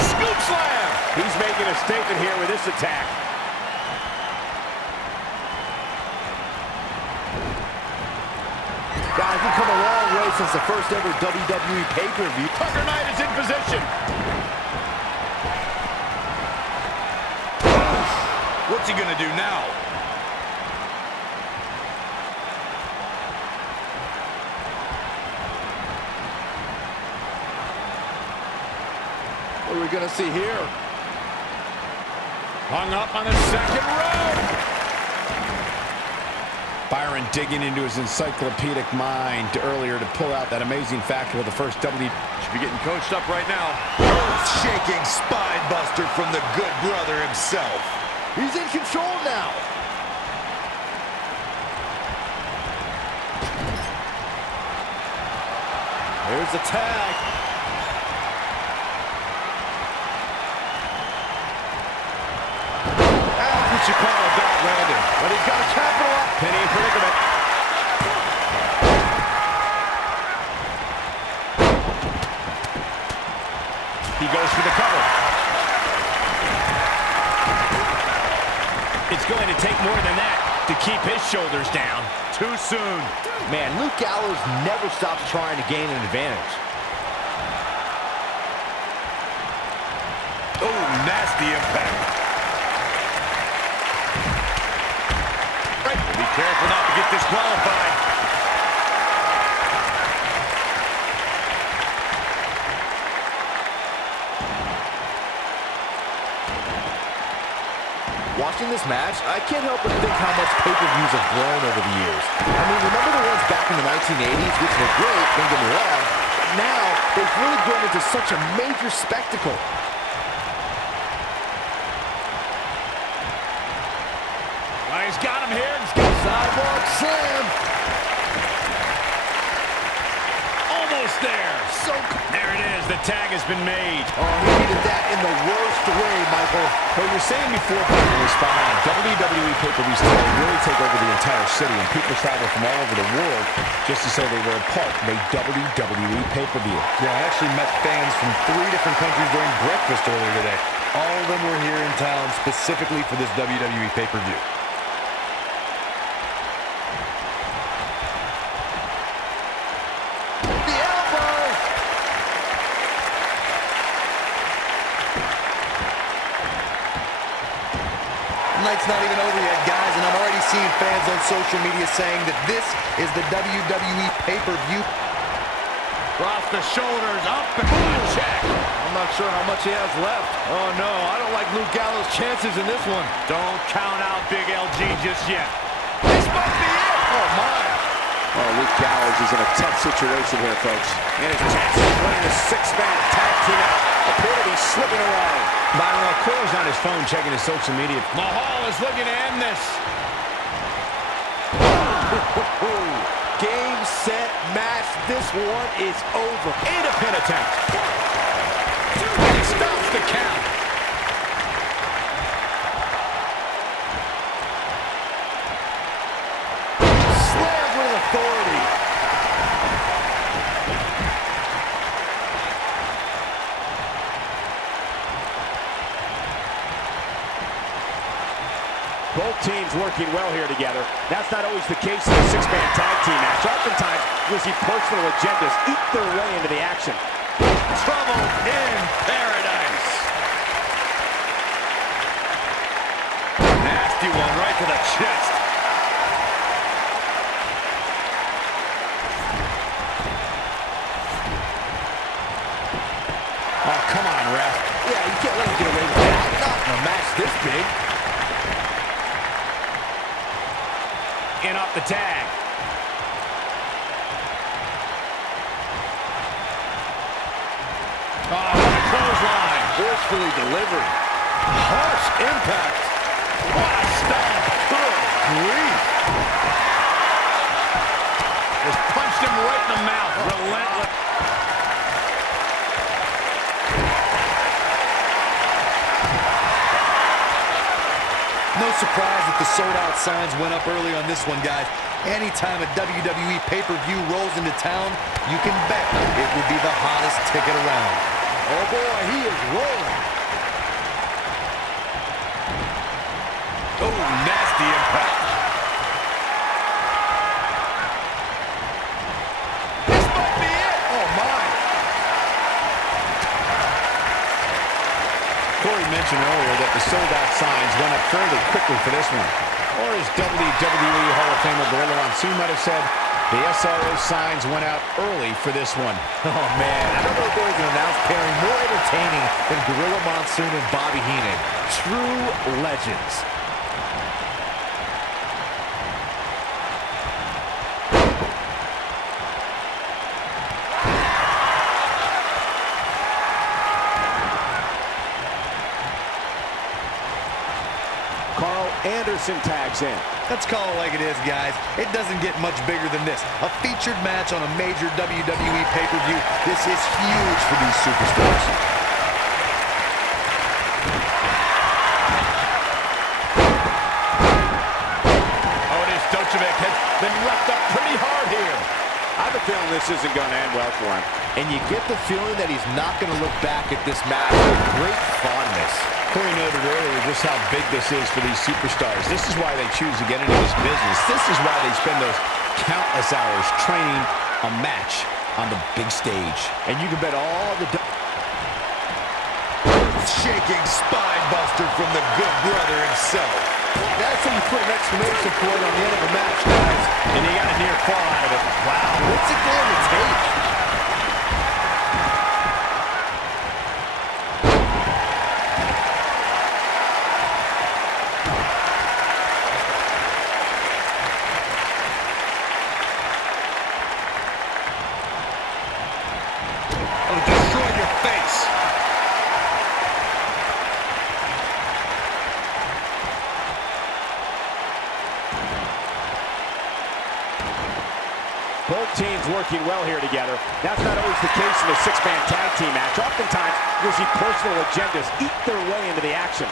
Scoop slam! He's making a statement here with this attack. Guys, we've come a long way since the first ever WWE pay-per-view. Tucker Knight is in position. What's he going to do now? What are we going to see here? Hung up on the second row. Byron digging into his encyclopedic mind earlier to pull out that amazing fact of the first WWE. Should be getting coached up right now. Shaking spine buster from the good brother himself. He's in control now. Here's the tag. That's what you call a bad landing. But he's got a capitalize. Penny predicament. He goes for the cover. It's going to take more than that to keep his shoulders down. Too soon. Man, Luke Gallows never stops trying to gain an advantage. Oh, nasty impact. Be careful not to get disqualified. Watching this match, I can't help but think how much pay-per-views have grown over the years. I mean, remember the ones back in the 1980s, which were great, don't get me wrong, but now they've really grown into such a major spectacle. Well, he's got him here. He's got Sidewalk slam. almost there. There it is. The tag has been made. Oh, he needed that in the worst way, Michael. Well, you're saying before people respond, WWE pay-per-views today really take over the entire city, and people travel from all over the world just to say they were a part of a WWE pay-per-view. Yeah, I actually met fans from 3 different countries during breakfast earlier today. All of them were here in town specifically for this WWE pay-per-view. Night's not even over yet, guys, and I'm already seeing fans on social media saying that this is the WWE pay-per-view. Across the shoulders, up and check. I'm not sure how much he has left. Oh, no, I don't like Luke Gallows' chances in this one. Don't count out Big LG just yet. This might be it. Oh, my. Oh, Luke Gallows is in a tough situation here, folks. And his chances of winning the 6-man tag team out appear to be slipping away. Byron, while Cole's on his phone checking his social media, Mahal is looking to end this. Game, set, match. This one is over. and a pin attempt. And he stops the count. Slam with authority. Both teams working well here together. That's not always the case in a 6-man tag team match. Oftentimes, you'll see personal agendas eat their way into the action. Trouble in paradise. Nasty one right to the chest. Oh, come on, ref. Yeah, you can't let him get away with that. Not in a match this big. In off the tag. Oh, what a Forcefully delivered. Harsh impact. What a stomp. Good grief. Just punched him right in the mouth. Relentless. No surprise that the sold-out signs went up early on this one, guys. Anytime a WWE pay-per-view rolls into town, you can bet it will be the hottest ticket around. Oh boy, he is rolling. Oh, nasty impact. This might be it. Oh my. Corey mentioned earlier that the sold-out signs went up fairly quickly for this one. Or as WWE Hall of Famer Gorilla Monsoon might have said, the SRO signs went out early for this one. Oh man, I don't know if there was an announced pairing more entertaining than Gorilla Monsoon and Bobby Heenan. True legends. Anderson tags in. Let's call it like it is, guys. It doesn't get much bigger than this. A featured match on a major WWE pay-per-view. This is huge for these superstars. Otis Dojovic has been roughed up pretty hard here. I have a feeling this isn't going to end well for him. And you get the feeling that he's not going to look back at this match with great fondness. Corey noted earlier just how big this is for these superstars. This is why they choose to get into this business. This is why they spend those countless hours training a match on the big stage. And you can bet all the... Shaking spine buster from the good brother himself. That's when you put an exclamation point on the end of a match, guys. And he got a near fall out of it. Wow, what's it going to take? It'll destroy your face. Both teams working well here together. That's not always the case in a six-man tag team match. Oftentimes, you'll see personal agendas eat their way into the action.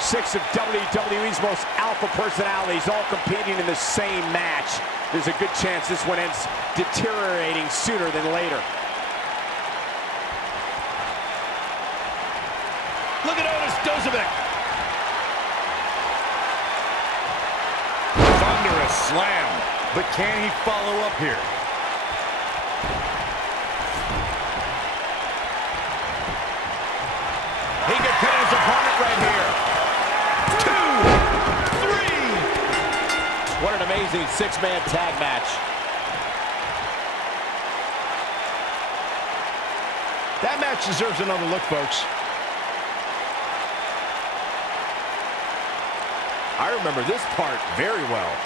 Six of WWE's most alpha personalities all competing in the same match. There's a good chance this one ends deteriorating sooner than later. Look at Otis Dojovic. Thunderous slam. But can he follow up here? He could pin his opponent right here. 2, 3. What an amazing six-man tag match. That match deserves another look, folks. I remember this part very well.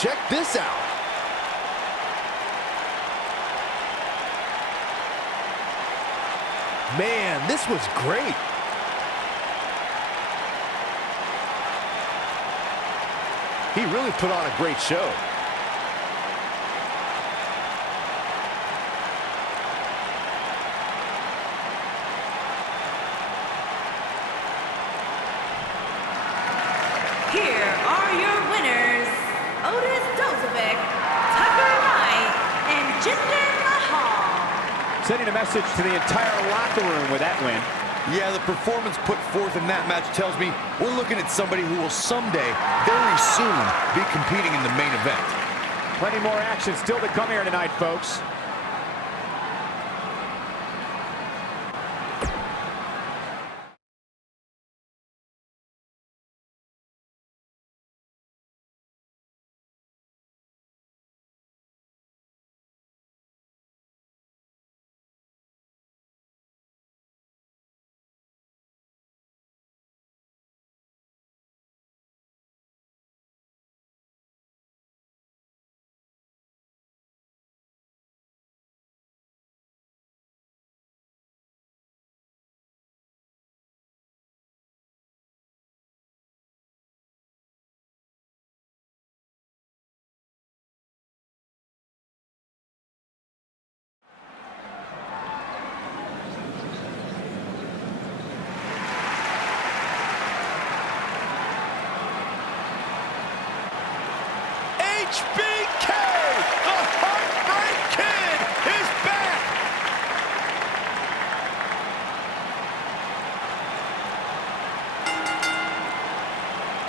Check this out. Man, this was great. He really put on a great show. Here are your winners, Otis Dojovic, Tucker Knight, and Jinder Mahal. Sending a message to the entire locker room with that win. Yeah, the performance put forth in that match tells me we're looking at somebody who will someday, very soon, be competing in the main event. Plenty more action still to come here tonight, folks. HBK, the Heartbreak Kid, is back.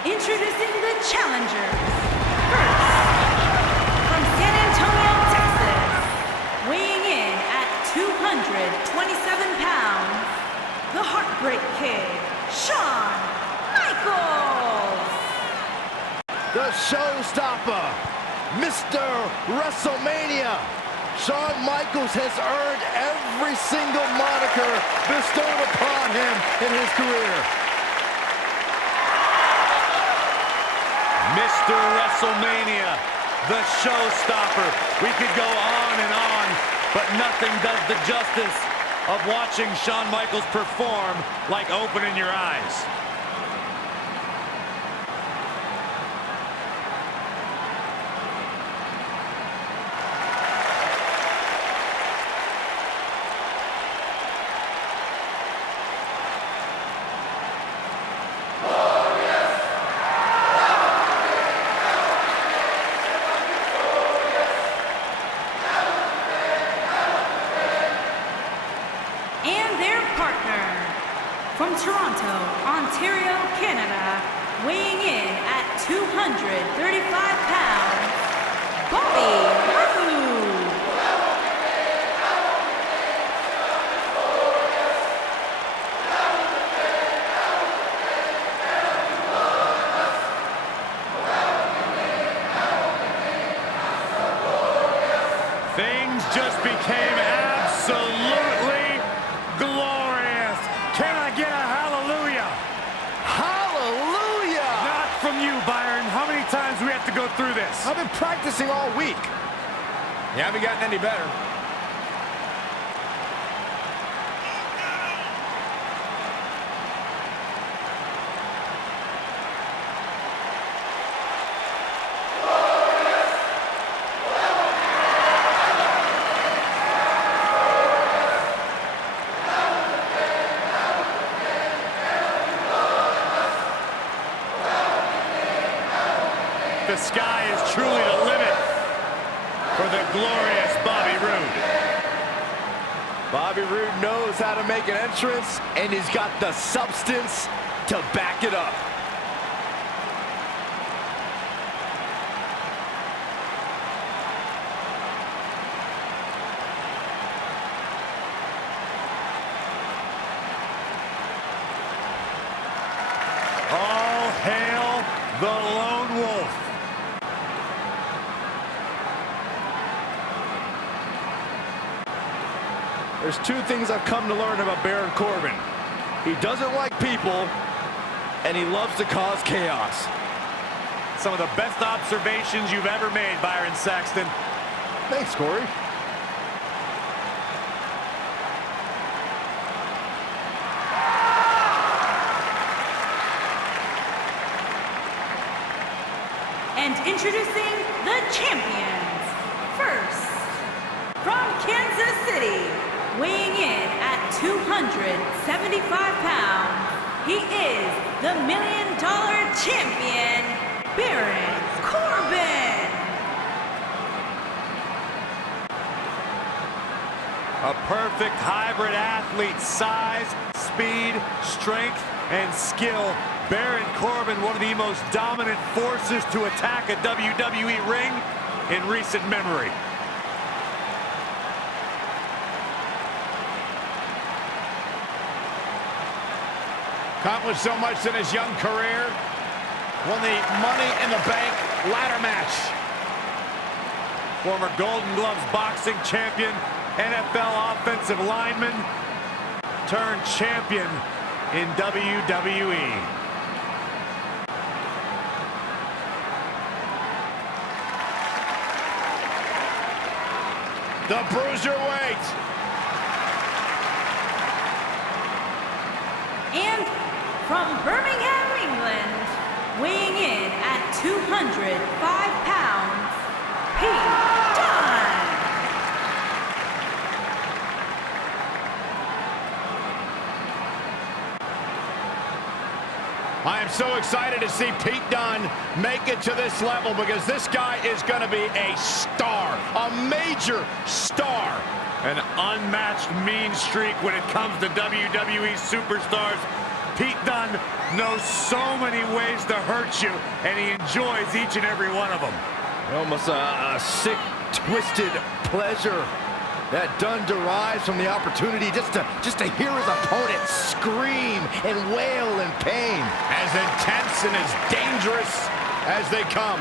Introducing the challengers. First, from San Antonio, Texas, weighing in at 227 pounds, the Heartbreak Kid, Shawn Michaels. The showstopper, Mr. WrestleMania. Shawn Michaels has earned every single moniker bestowed upon him in his career. Mr. WrestleMania, the showstopper. We could go on, but nothing does the justice of watching Shawn Michaels perform like opening your eyes. And their partner, from Toronto, Ontario, Canada, weighing in at 235 pounds, Bobby Roode. Things just became absolutely glorious. Can I get a hallelujah? Hallelujah! Not from you, Byron. How many times do we have to go through this? I've been practicing all week. You haven't gotten any better. The sky is truly the limit for the glorious Bobby Roode. Bobby Roode knows how to make an entrance, and he's got the substance to back it up. All hail the Lone Wolf. There's two things I've come to learn about Baron Corbin. He doesn't like people, and he loves to cause chaos. Some of the best observations you've ever made, Byron Saxton. Thanks, Corey. And introducing the champions. First, from Kansas City, weighing in at 275 pounds, he is the $1 Million Champion, Baron Corbin. A perfect hybrid athlete, size, speed, strength, and skill. Baron Corbin, one of the most dominant forces to attack a WWE ring in recent memory. Accomplished so much in his young career. Won the Money in the Bank ladder match. Former Golden Gloves boxing champion, NFL offensive lineman, turned champion in WWE. The Bruiserweight. And from Birmingham, England, weighing in at 205 pounds, Pete Dunne. I am so excited to see Pete Dunne make it to this level because this guy is going to be a star, a major star. An unmatched mean streak when it comes to WWE superstars. Pete Dunne knows so many ways to hurt you, and he enjoys each and every one of them. Almost a sick, twisted pleasure that Dunne derives from the opportunity just to hear his opponent scream and wail in pain. As intense and as dangerous as they come.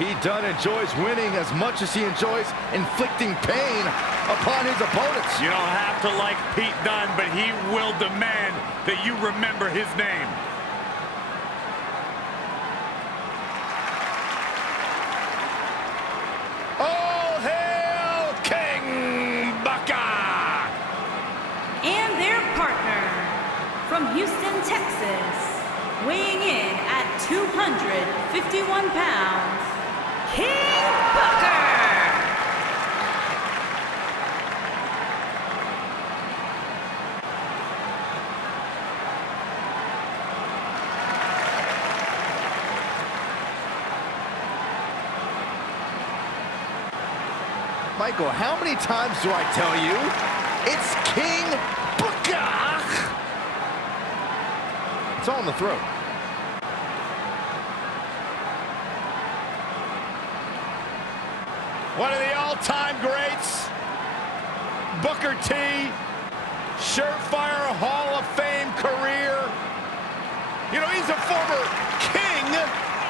Pete Dunne enjoys winning as much as he enjoys inflicting pain upon his opponents. You don't have to like Pete Dunne, but he will demand that you remember his name. All hail King Baka! And their partner, from Houston, Texas, weighing in at 251 pounds, King Booker! Michael, how many times do I tell you? It's King Booker! It's all in the throat. One of the all-time greats, Booker T, surefire Hall of Fame career. You know, he's a former king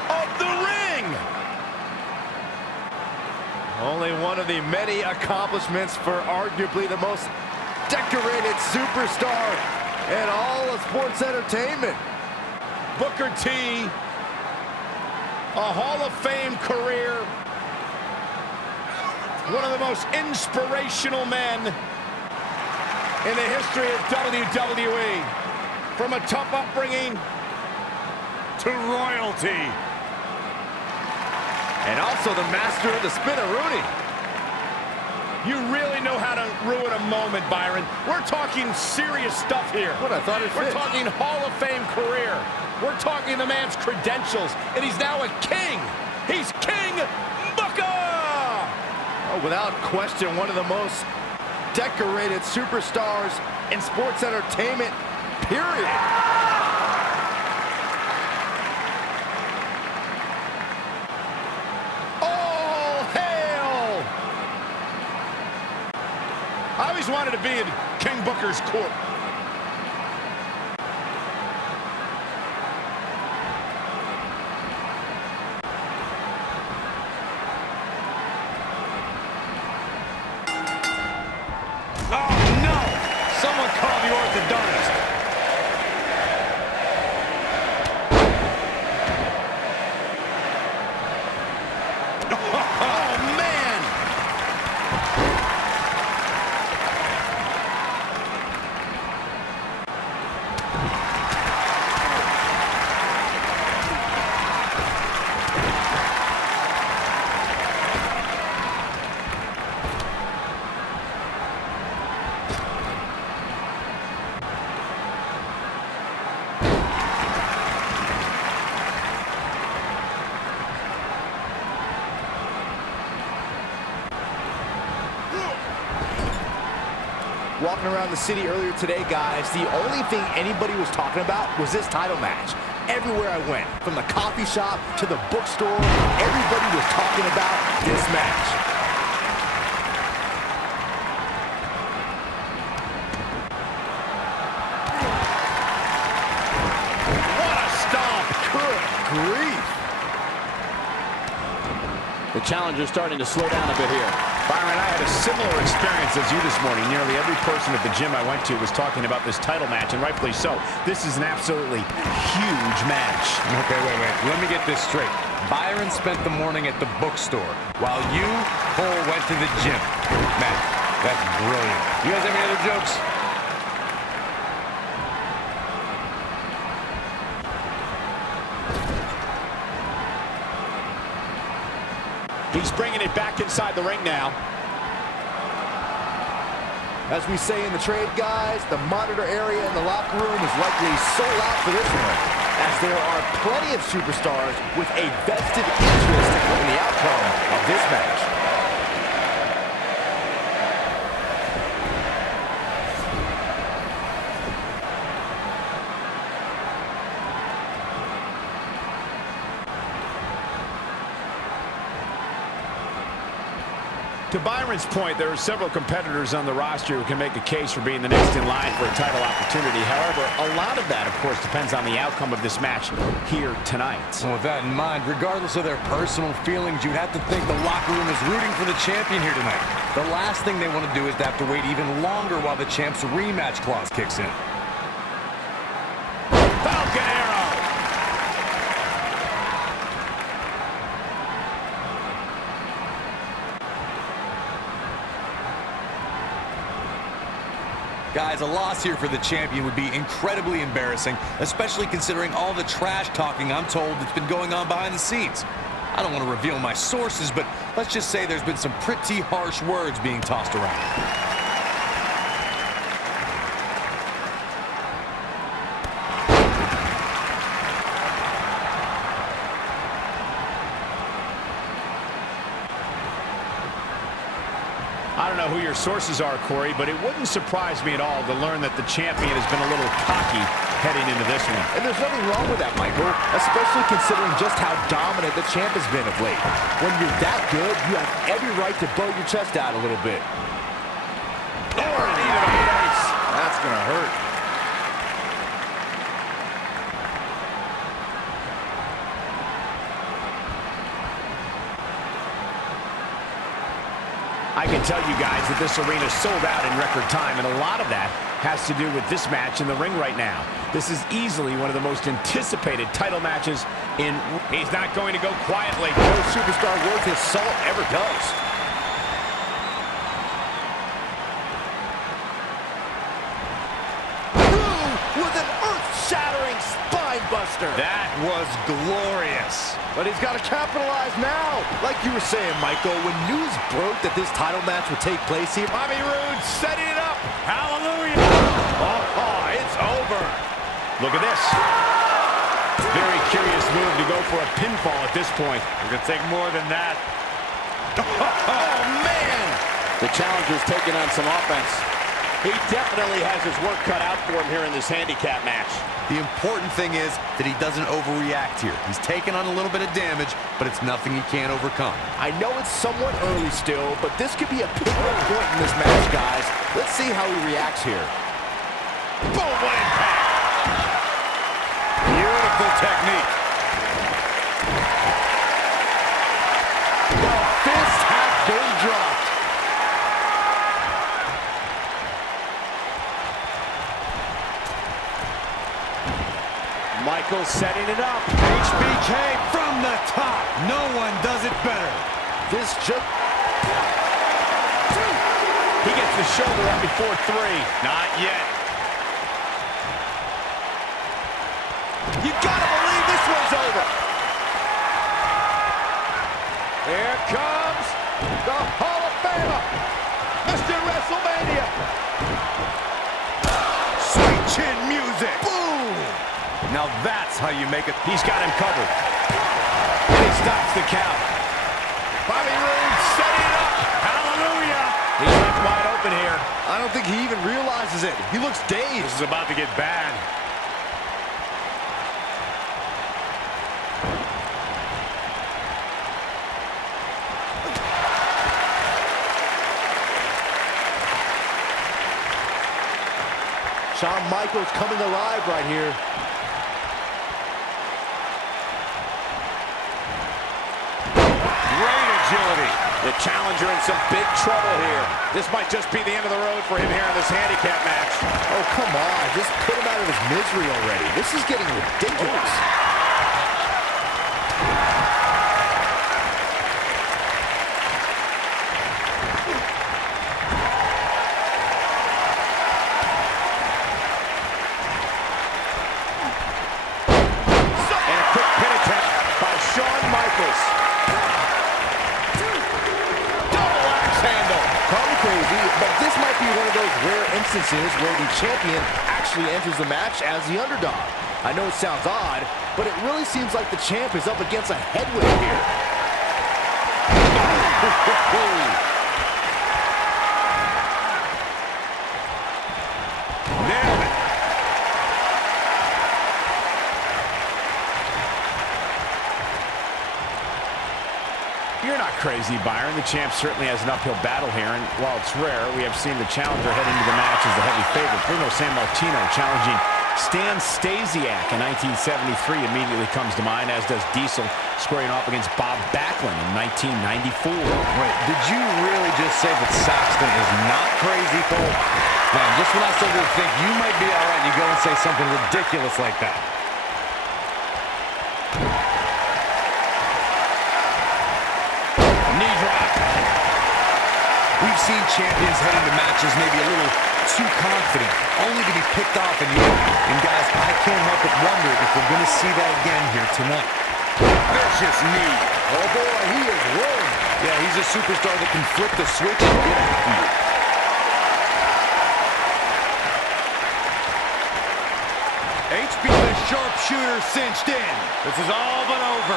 of the ring. Only one of the many accomplishments for arguably the most decorated superstar in all of sports entertainment. Booker T, a Hall of Fame career. One of the most inspirational men in the history of WWE. From a tough upbringing To royalty. And also the master of the spin-a-rooney. You really know how to ruin a moment, Byron. We're talking serious stuff here. What, I thought it We're fit. talking Hall of Fame career. We're talking the man's credentials, and he's now a king. He's King Booker! Oh, without question, one of the most decorated superstars in sports entertainment, period. All hail! I always wanted to be in King Booker's court. Someone call the orthodontist. Oh, man! Walking around the city earlier today, guys, the only thing anybody was talking about was this title match. Everywhere I went, from the coffee shop to the bookstore, everybody was talking about this match. What a stomp! Good grief. The challenger's starting to slow down a bit here. Byron, I had a similar experience as you this morning. Nearly every person at the gym I went to was talking about this title match, and rightfully so. This is an absolutely huge match. Okay, wait. Let me get this straight. Byron spent the morning at the bookstore, while you, Cole, went to the gym. Man, that's brilliant. You guys have any other jokes? He's bringing it back inside the ring now. As we say in the trade, guys, the monitor area in the locker room is likely sold out for this one, as there are plenty of superstars with a vested interest in the outcome of this match. To Byron's point, there are several competitors on the roster who can make a case for being the next in line for a title opportunity. However, a lot of that, of course, depends on the outcome of this match here tonight. Well, with that in mind, regardless of their personal feelings, you'd have to think the locker room is rooting for the champion here tonight. The last thing they want to do is to have to wait even longer while the champ's rematch clause kicks in. Falcon Arrow! Guys, a loss here for the champion would be incredibly embarrassing, especially considering all the trash talking I'm told that's been going on behind the scenes. I don't want to reveal my sources, but let's just say there's been some pretty harsh words being tossed around. I don't know who your sources are, Corey, but it wouldn't surprise me at all to learn that the champion has been a little cocky heading into this one. And there's nothing wrong with that, Michael, especially considering just how dominant the champ has been of late. When you're that good, you have every right to blow your chest out a little bit. Oh, knee to the face. That's gonna hurt. I can tell you guys that this arena sold out in record time, and a lot of that has to do with this match in the ring right now. This is easily one of the most anticipated title matches in... He's not going to go quietly. No superstar worth his salt ever does. Through with an earth-shattering spine buster. That was glorious. But he's got to capitalize now. Like you were saying, Michael, when news broke that this title match would take place here, Bobby Roode setting it up. Hallelujah! Oh, it's over. Look at this. Very curious move to go for a pinfall at this point. We're going to take more than that. Oh, man. The challenger's taking on some offense. He definitely has his work cut out for him here in this handicap match. The important thing is that he doesn't overreact here. He's taken on a little bit of damage, but it's nothing he can't overcome. I know it's somewhat early still, but this could be a pivotal point in this match, guys. Let's see how he reacts here. Boom, what impact. Beautiful technique. The fist has been dropped. Michael setting it up. HBK from the top. No one does it better. This just... He gets the shoulder up before 3. Not yet. You gotta believe this one's over. Here comes the Hall of Famer, Mr. WrestleMania. Sweet chin music. Boom! Now that's how you make it. He's got him covered. And he stops the count. Bobby Roode setting it up. Hallelujah. He's left wide open here. I don't think he even realizes it. He looks dazed. This is about to get bad. Shawn Michaels coming alive right here. Great agility. The challenger in some big trouble here. This might just be the end of the road for him here in this handicap match. Oh, come on. Just put him out of his misery already. This is getting ridiculous. And a quick pin attempt by Shawn Michaels. Double axe handle. Call me crazy, but this might be one of those instances where the champion actually enters the match as the underdog. I know it sounds odd, but it really seems like the champ is up against a headwind here. Nailed it. You're not crazy, Byron. The champ certainly has an uphill battle here, and while it's rare, we have seen the challenger head into the match as the heavy favorite. Bruno Sammartino challenging Stan Stasiak in 1973 immediately comes to mind, as does Diesel squaring off against Bob Backlund in 1994. Wait, did you really just say that Saxton is not crazy, Cole? Man, just when I started to think you might be all right, you go and say something ridiculous like that. Knee drop. We've seen champions head into matches maybe a little too confident, only to be picked off in the end. And guys, I can't help but wonder if we're going to see that again here tonight. Vicious knee. Oh boy, he is rolling. Yeah, he's a superstar that can flip the switch and get after you. HB the sharpshooter cinched in. This is all but over.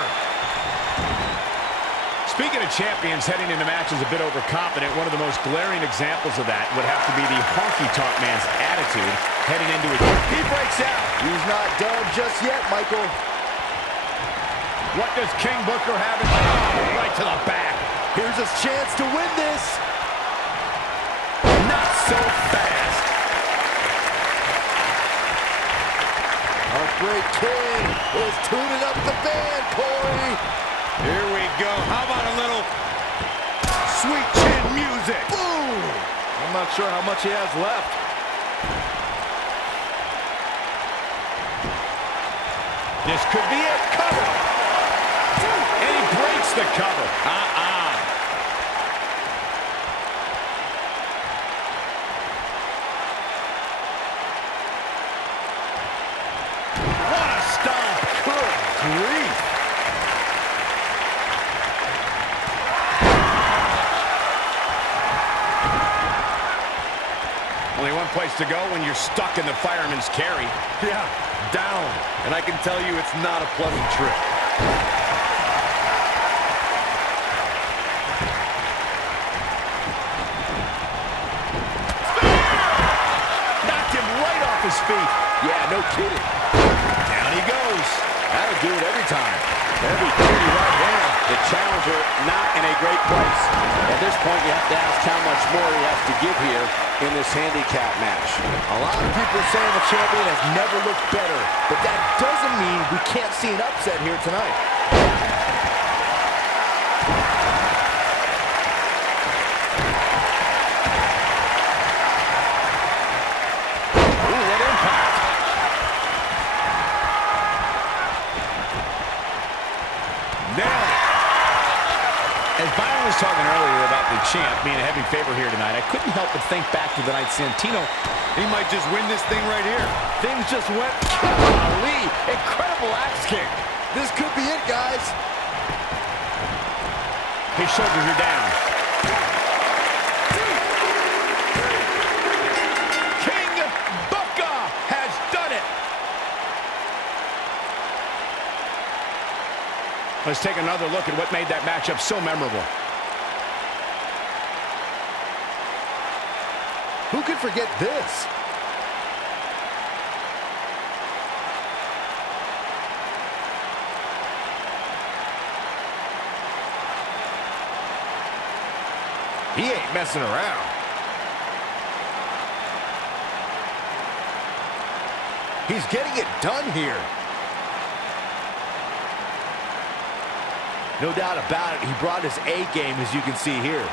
Speaking of champions heading into matches a bit overconfident, one of the most glaring examples of that would have to be the honky-tonk man's attitude heading into it. He breaks out. He's not done just yet, Michael. What does King Booker have in mind? Right to the back. Here's his chance to win this. Not so fast. Heartbreak King is tuning up the band, Corey. Here we go. How about a little sweet chin music? Boom! I'm not sure how much he has left. This could be it. Cover. And he breaks the cover. What a stomp. Good grief. Only one place to go when you're stuck in the fireman's carry. Yeah, down. And I can tell you it's not a pleasant trip. Knocked him right off his feet. Yeah, no kidding. Down he goes. That'll do it every time. Every dirty right hand. The challenger not in a great place. At this point, you have to ask how much more he has to give here in this handicap match. A lot of people saying the champion has never looked better, but that doesn't mean we can't see an upset here tonight. Ooh, what impact. Nailed it. As Byron was talking earlier about the champ being a heavy favorite here tonight, I couldn't help but think back to the night Santino. He might just win this thing right here. Things just went, golly, incredible axe kick. This could be it, guys. His shoulders are down. King Booker has done it. Let's take another look at what made that matchup so memorable. Who could forget this? He ain't messing around. He's getting it done here. No doubt about it, he brought his A game, as you can see here.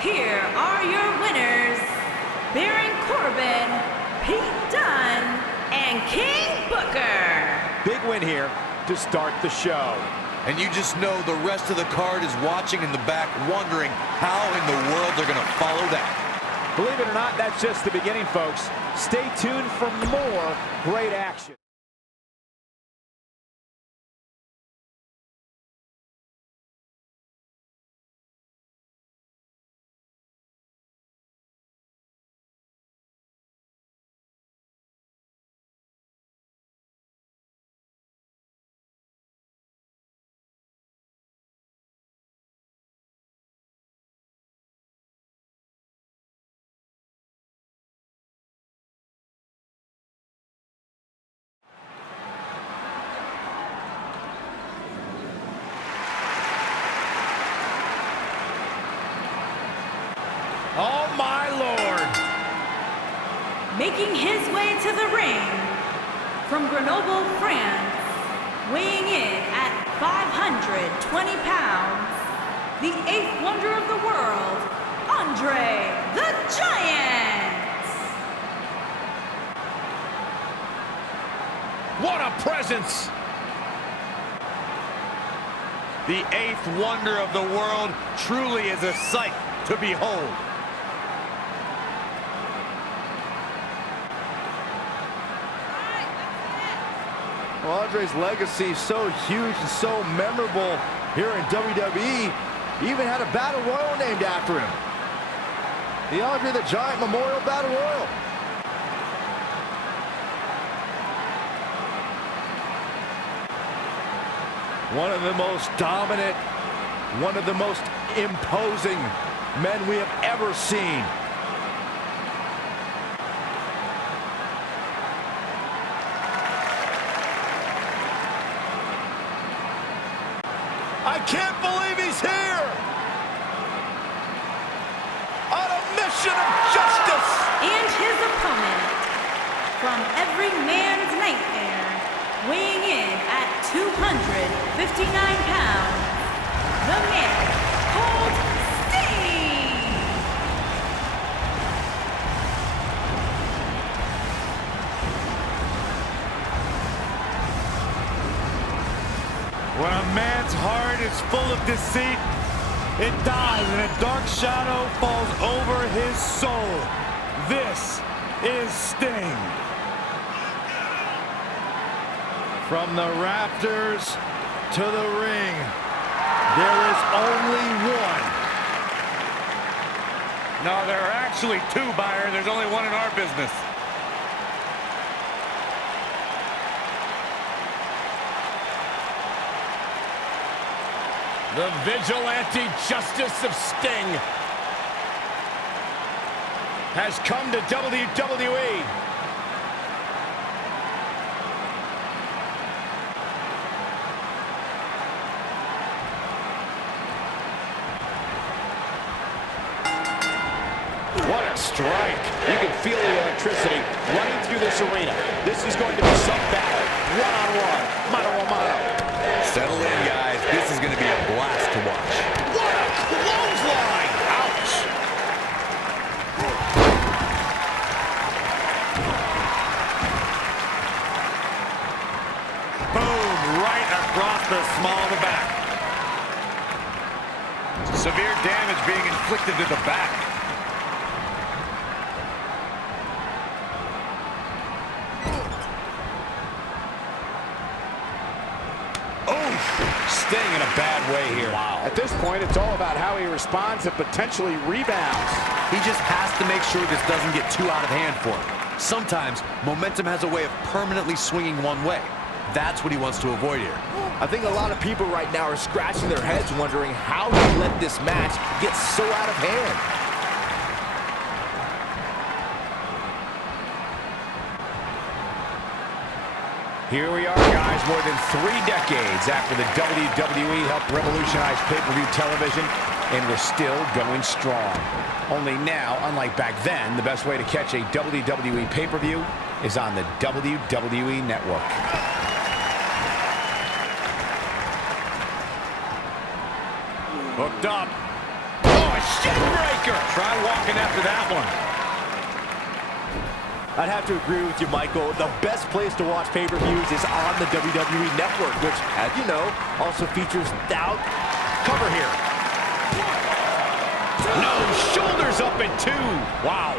Here are your winners, Baron Corbin, Pete Dunne, and King Booker. Big win here to start the show. And you just know the rest of the card is watching in the back, wondering how in the world they're going to follow that. Believe it or not, that's just the beginning, folks. Stay tuned for more great action. Oh, my Lord. Making his way to the ring from Grenoble, France, weighing in at 520 pounds, the 8th wonder of the world, Andre the Giant. What a presence. The 8th wonder of the world truly is a sight to behold. Well, Andre's legacy is so huge and so memorable here in WWE. He even had a battle royal named after him. The Andre the Giant Memorial Battle Royal. One of the most dominant, one of the most imposing men we have ever seen. I can't believe he's here! On a mission of justice! And his opponent, from every man's nightmare, weighing in at 259 pounds, the man called Sting! When a man's heart is full of deceit, it dies and a dark shadow falls over his soul. This is Sting. From the rafters to the ring, there is only one. No, there are actually two, Byron. There's only one in our business. The vigilante justice of Sting has come to WWE. What a strike. You can feel the electricity running through this arena. This is going to be some battle. One-on-one, mano-a-mano. Settle in, guys. This is going to be a blast to watch. What a clothesline! Ouch! Boom, right across the small of the back. Severe damage being inflicted to the back. Sting in a bad way here. Wow. At this point, it's all about how he responds and potentially rebounds. He just has to make sure this doesn't get too out of hand for him. Sometimes, momentum has a way of permanently swinging one way. That's what he wants to avoid here. I think a lot of people right now are scratching their heads wondering how he let this match get so out of hand. Here we are, guys, more than 3 decades after the WWE helped revolutionize pay-per-view television, and we're still going strong. Only now, unlike back then, the best way to catch a WWE pay-per-view is on the WWE Network. Hooked up. Oh, a shin breaker! Try walking after that one. I'd have to agree with you, Michael. The best place to watch pay-per-views is on the WWE Network, which, as you know, also features Cover here. No, shoulders up at 2. Wow.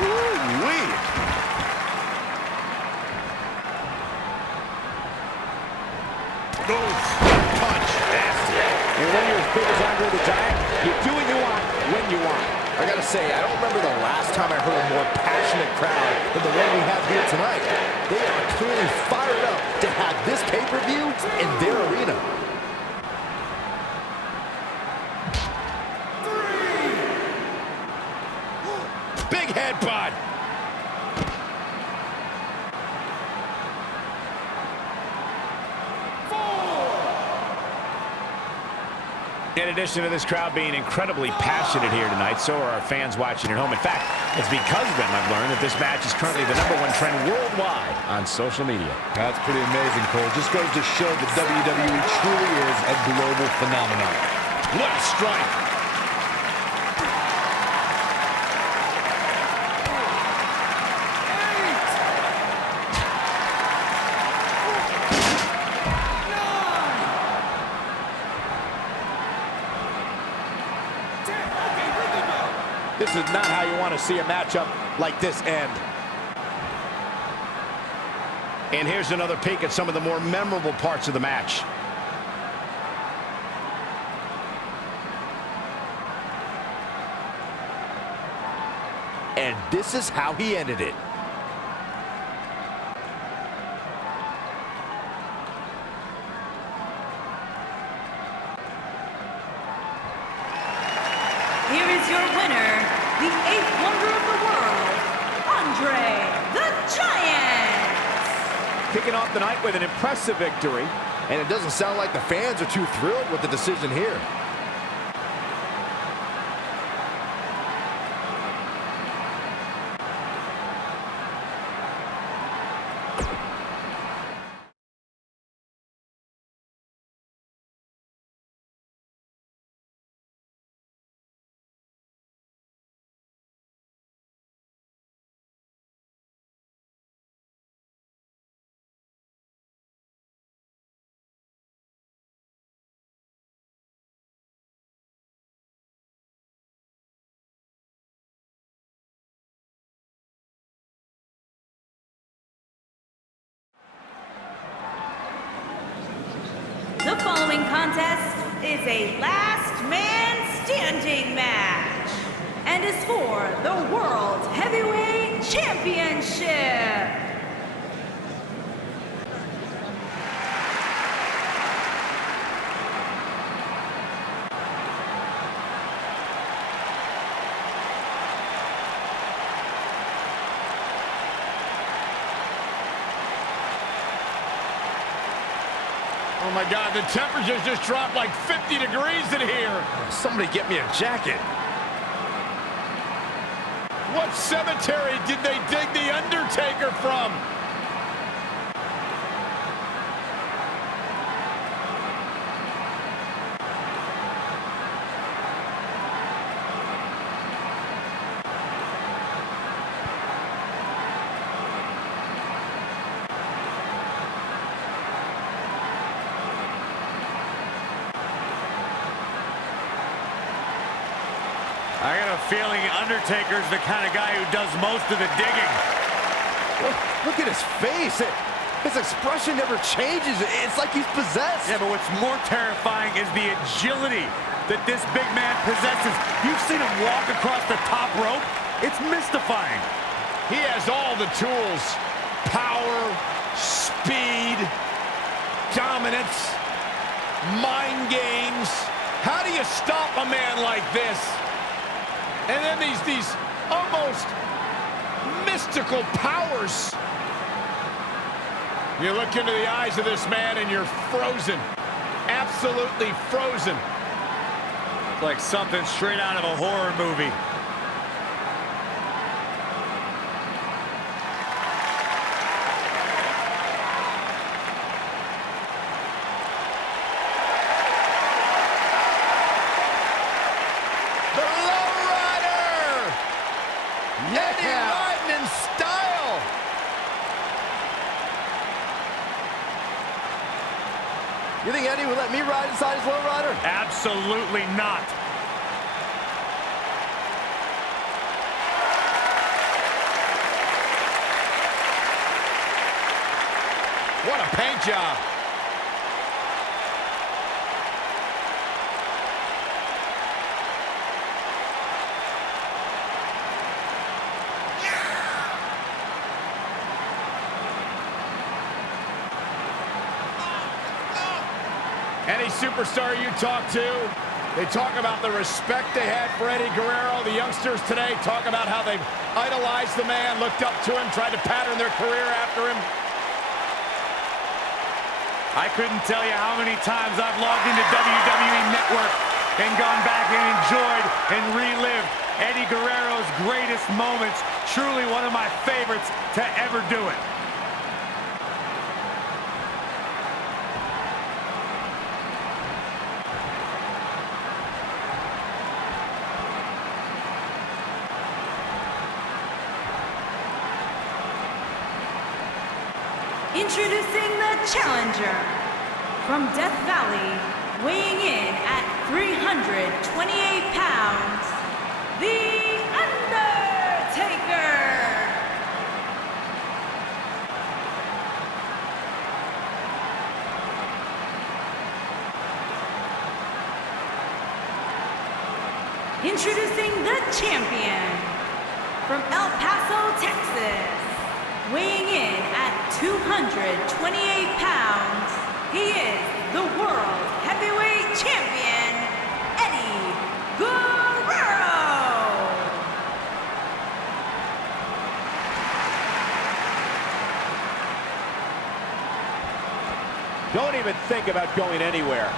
Woo-wee. Punch. Nasty. And when you're as big as Andre the Giant, you do what you want when you want. I gotta say, I don't remember the last time I heard a more passionate crowd than the one we have here tonight. They are clearly fired up to have this pay-per-view in their arena. Big headbutt. In addition to this crowd being incredibly passionate here tonight, so are our fans watching at home. In fact, it's because of them I've learned that this match is currently the #1 trend worldwide on social media. That's pretty amazing, Cole. Just goes to show that WWE truly is a global phenomenon. What a strike. This is not how you want to see a matchup like this end. And here's another peek at some of the more memorable parts of the match. And this is how he ended it. Here is your winner, the 8th wonder of the world, Andre the Giant. Kicking off the night with an impressive victory. And it doesn't sound like the fans are too thrilled with the decision here. The following contest is a last man standing match and is for the World Heavyweight Championship. Oh my God, the temperature's just dropped like 50 degrees in here. Somebody get me a jacket. What cemetery did they dig the Undertaker from? I got a feeling Undertaker's the kind of guy who does most of the digging. Look at his face. His expression never changes. It's like he's possessed. Yeah, but what's more terrifying is the agility that this big man possesses. You've seen him walk across the top rope. It's mystifying. He has all the tools. Power, speed, dominance, mind games. How do you stop a man like this? And then these almost mystical powers. You look into the eyes of this man and you're frozen. Absolutely frozen. It's like something straight out of a horror movie. You think Eddie would let me ride inside his lowrider? Absolutely not. What a paint job. Any superstar you talk to, they talk about the respect they had for Eddie Guerrero. The youngsters today talk about how they've idolized the man, looked up to him, tried to pattern their career after him. I couldn't tell you how many times I've logged into WWE Network and gone back and enjoyed and relived Eddie Guerrero's greatest moments. Truly one of my favorites to ever do it. Introducing the challenger from Death Valley, weighing in at 328 pounds, The Undertaker. Introducing the champion from El Paso, Texas, weighing in at 228 pounds, he is the World Heavyweight Champion, Eddie Guerrero. Don't even think about going anywhere.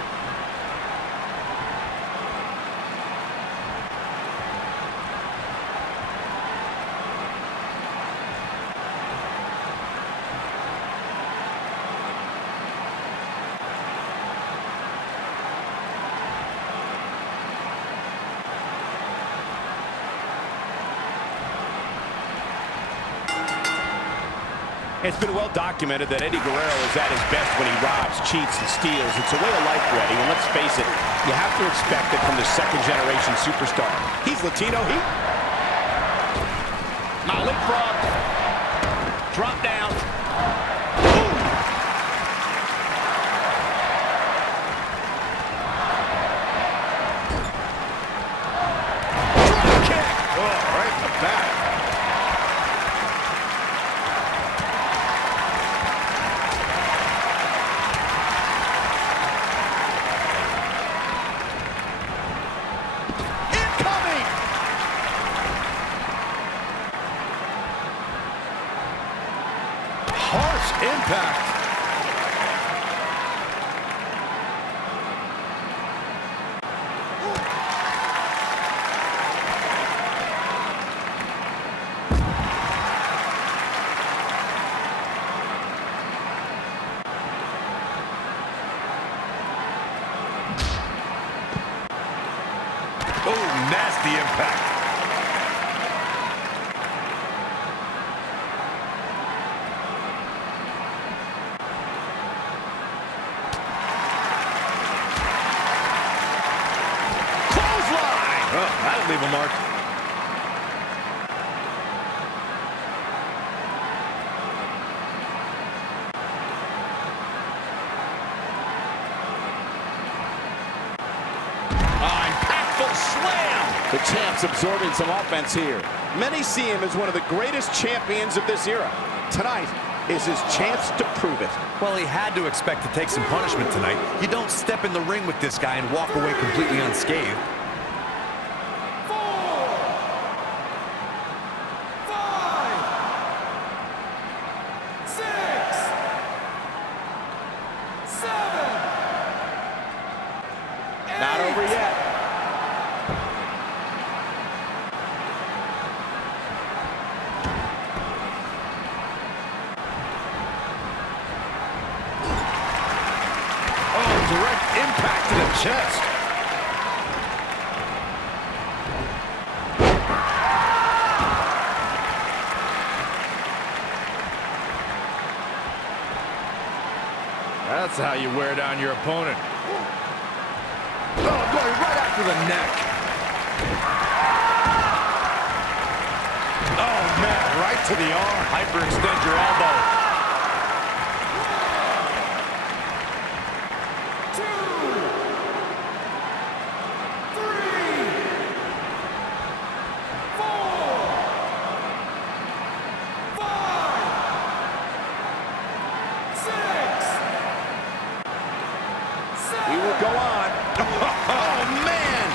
It's been well documented that Eddie Guerrero is at his best when he robs, cheats, and steals. It's a way of life for Eddie, and let's face it, you have to expect it from the second-generation superstar. He's Latino. Now leapfrog. Drop down. Boom. Drop kick. Oh, right in the back. Impact. Oh, nasty impact. That'll leave a mark. Impactful slam. The champ's absorbing some offense here. Many see him as one of the greatest champions of this era. Tonight is his chance to prove it. Well, he had to expect to take some punishment tonight. You don't step in the ring with this guy and walk away completely unscathed. 4, 5, 6, 7. Not over yet. Direct impact to the chest. That's how you wear down your opponent. Oh, going right after the neck. Oh, man, right to the arm. Hyperextend your elbow. 2, 3, 4, 5, 6. We will go on. Oh, man!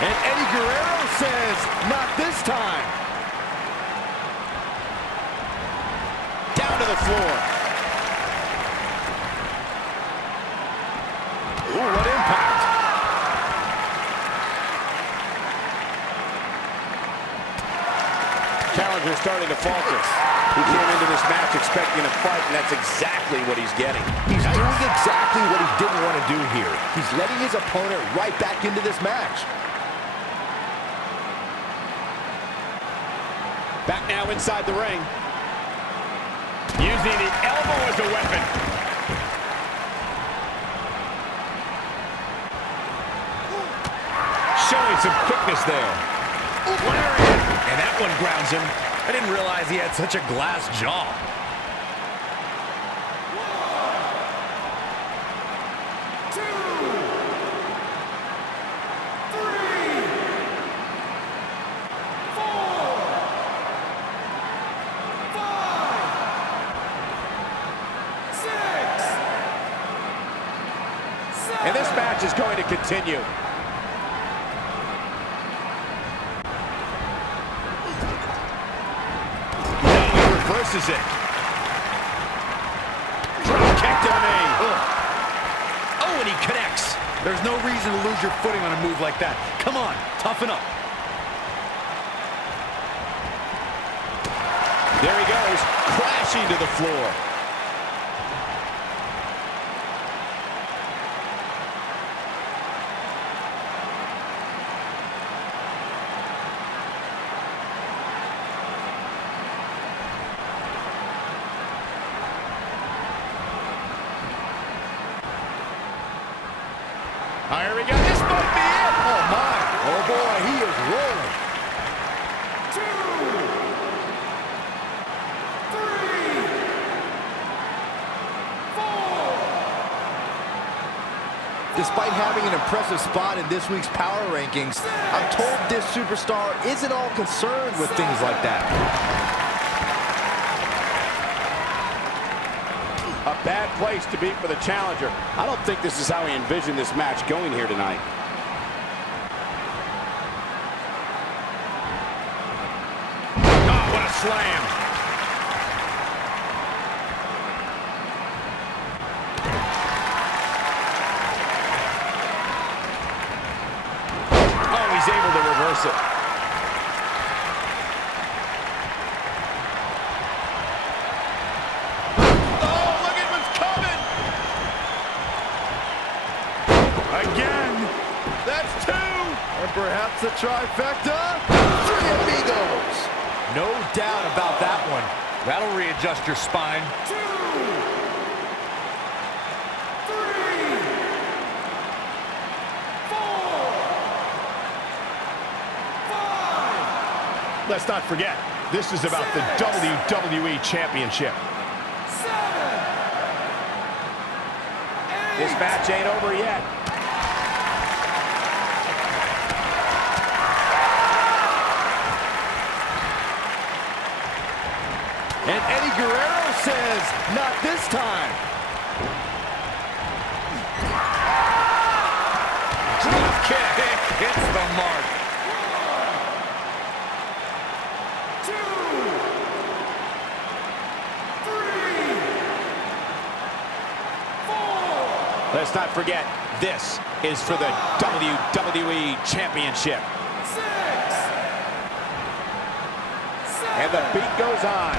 And Eddie Guerrero says, not this time. Down to the floor. Ooh, what impact. Challenger starting to falter. He came into this match expecting a fight, and that's exactly what he's getting. He's doing exactly what he didn't want to do here. He's letting his opponent right back into this match. Back now inside the ring. Using the elbow as a weapon. Showing some quickness there. Lariat. And that one grounds him. I didn't realize he had such a glass jaw. 1, 2, 3, 4, 5, 6, 7. And this match is going to continue. Reverses it. Drop kick to the knee. Oh, and he connects. There's no reason to lose your footing on a move like that. Come on, toughen up. There he goes, crashing to the floor. Here we go. This might be it. Oh, my. Oh, boy, he is rolling. 2, 3, 4. Despite having an impressive spot in this week's power rankings, I'm told this superstar isn't all concerned with things like that. A bad place to be for the challenger. I don't think this is how he envisioned this match going here tonight. Oh, what a slam. Oh, he's able to reverse it. Perhaps a trifecta. 3 amigos. No doubt about that one. That'll readjust your spine. 2, 3, 4, 5. Let's not forget, this is about the WWE Championship. 7, 8. This match ain't over yet. And Eddie Guerrero says, not this time. Drop kick hits the mark. 1, 2, 3, 4. Let's not forget, this is for the WWE Championship. 6, 7. And the beat goes on.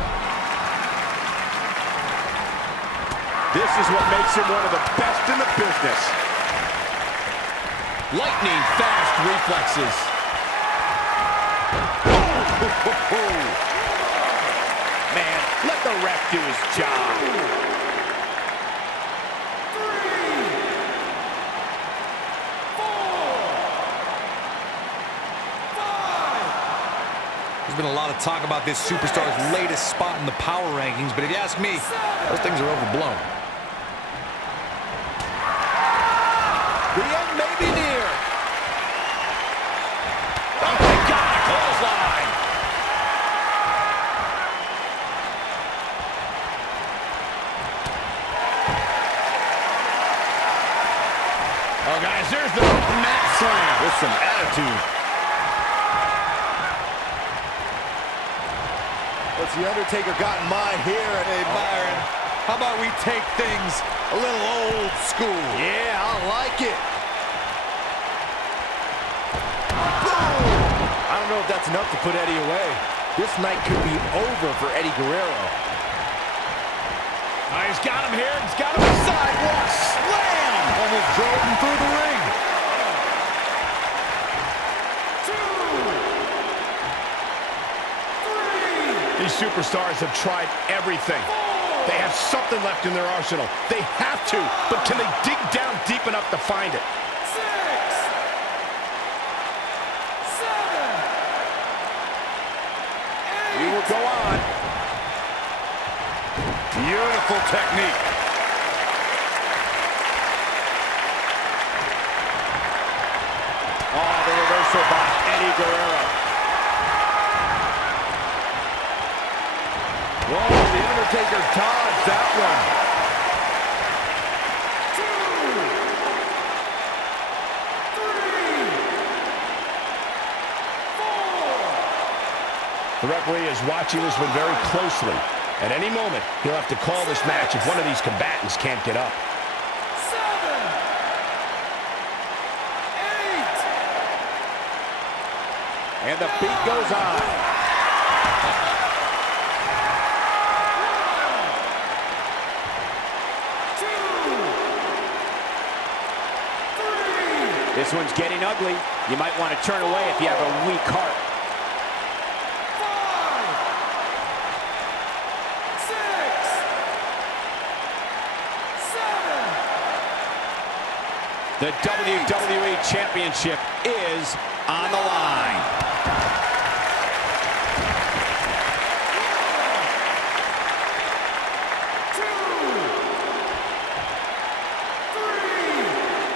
This is what makes him one of the best in the business. Lightning fast reflexes. Oh, the ref do his job. 3, 4, 5. There's been a lot of talk about this superstar's latest spot in the power rankings, but if you ask me, those things are overblown. The end may be near. Oh, my God, a clothesline. Oh, guys, there's the mat slam. With some attitude. What's the Undertaker got in mind here? Hey, Byron, how about we take things a little old school? Yeah, I like it. Boom! I don't know if that's enough to put Eddie away. This night could be over for Eddie Guerrero. Oh, he's got him here. He's got him sidewalk slam. Almost drove him through the ring. 2, 3. These superstars have tried everything. They have something left in their arsenal. They have to, but can they dig down deep enough to find it? 6, 7, 8. We will go on. Beautiful technique. Oh, the reversal by Eddie Guerrero. Whoa, the Undertaker dodged that one. 2, 3, 4. The referee is watching this one very closely. At any moment, he'll have to call this match if one of these combatants can't get up. 7, 8. And the beat goes on. This one's getting ugly. You might want to turn away if you have a weak heart. 5, 6, 7. The WWE Championship is on the line.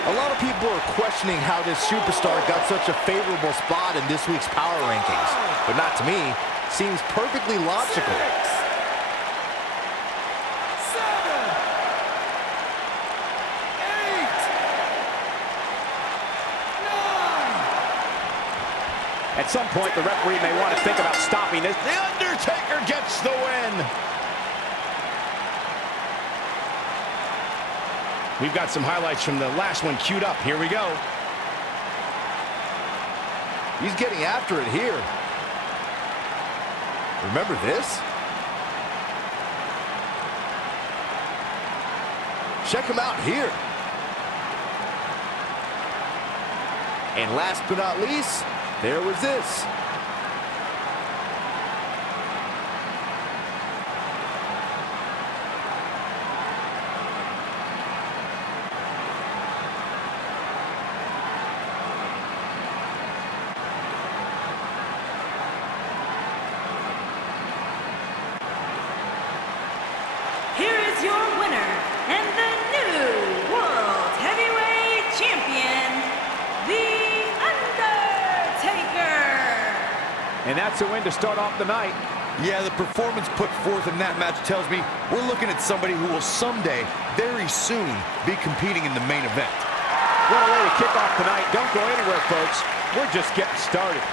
A lot of people are questioning how this superstar got such a favorable spot in this week's power rankings. But not to me. Seems perfectly logical. 6, 7, 8, 9. At some point, the referee may want to think about stopping this. The Undertaker gets the win. We've got some highlights from the last one queued up. Here we go. He's getting after it here. Remember this? Check him out here. And last but not least, there was this. Here is your winner and the new World Heavyweight Champion, The Undertaker. And that's a win to start off the night. Yeah, the performance put forth in that match tells me we're looking at somebody who will someday, very soon, be competing in the main event. What a way to kick off tonight. Don't go anywhere, folks. We're just getting started.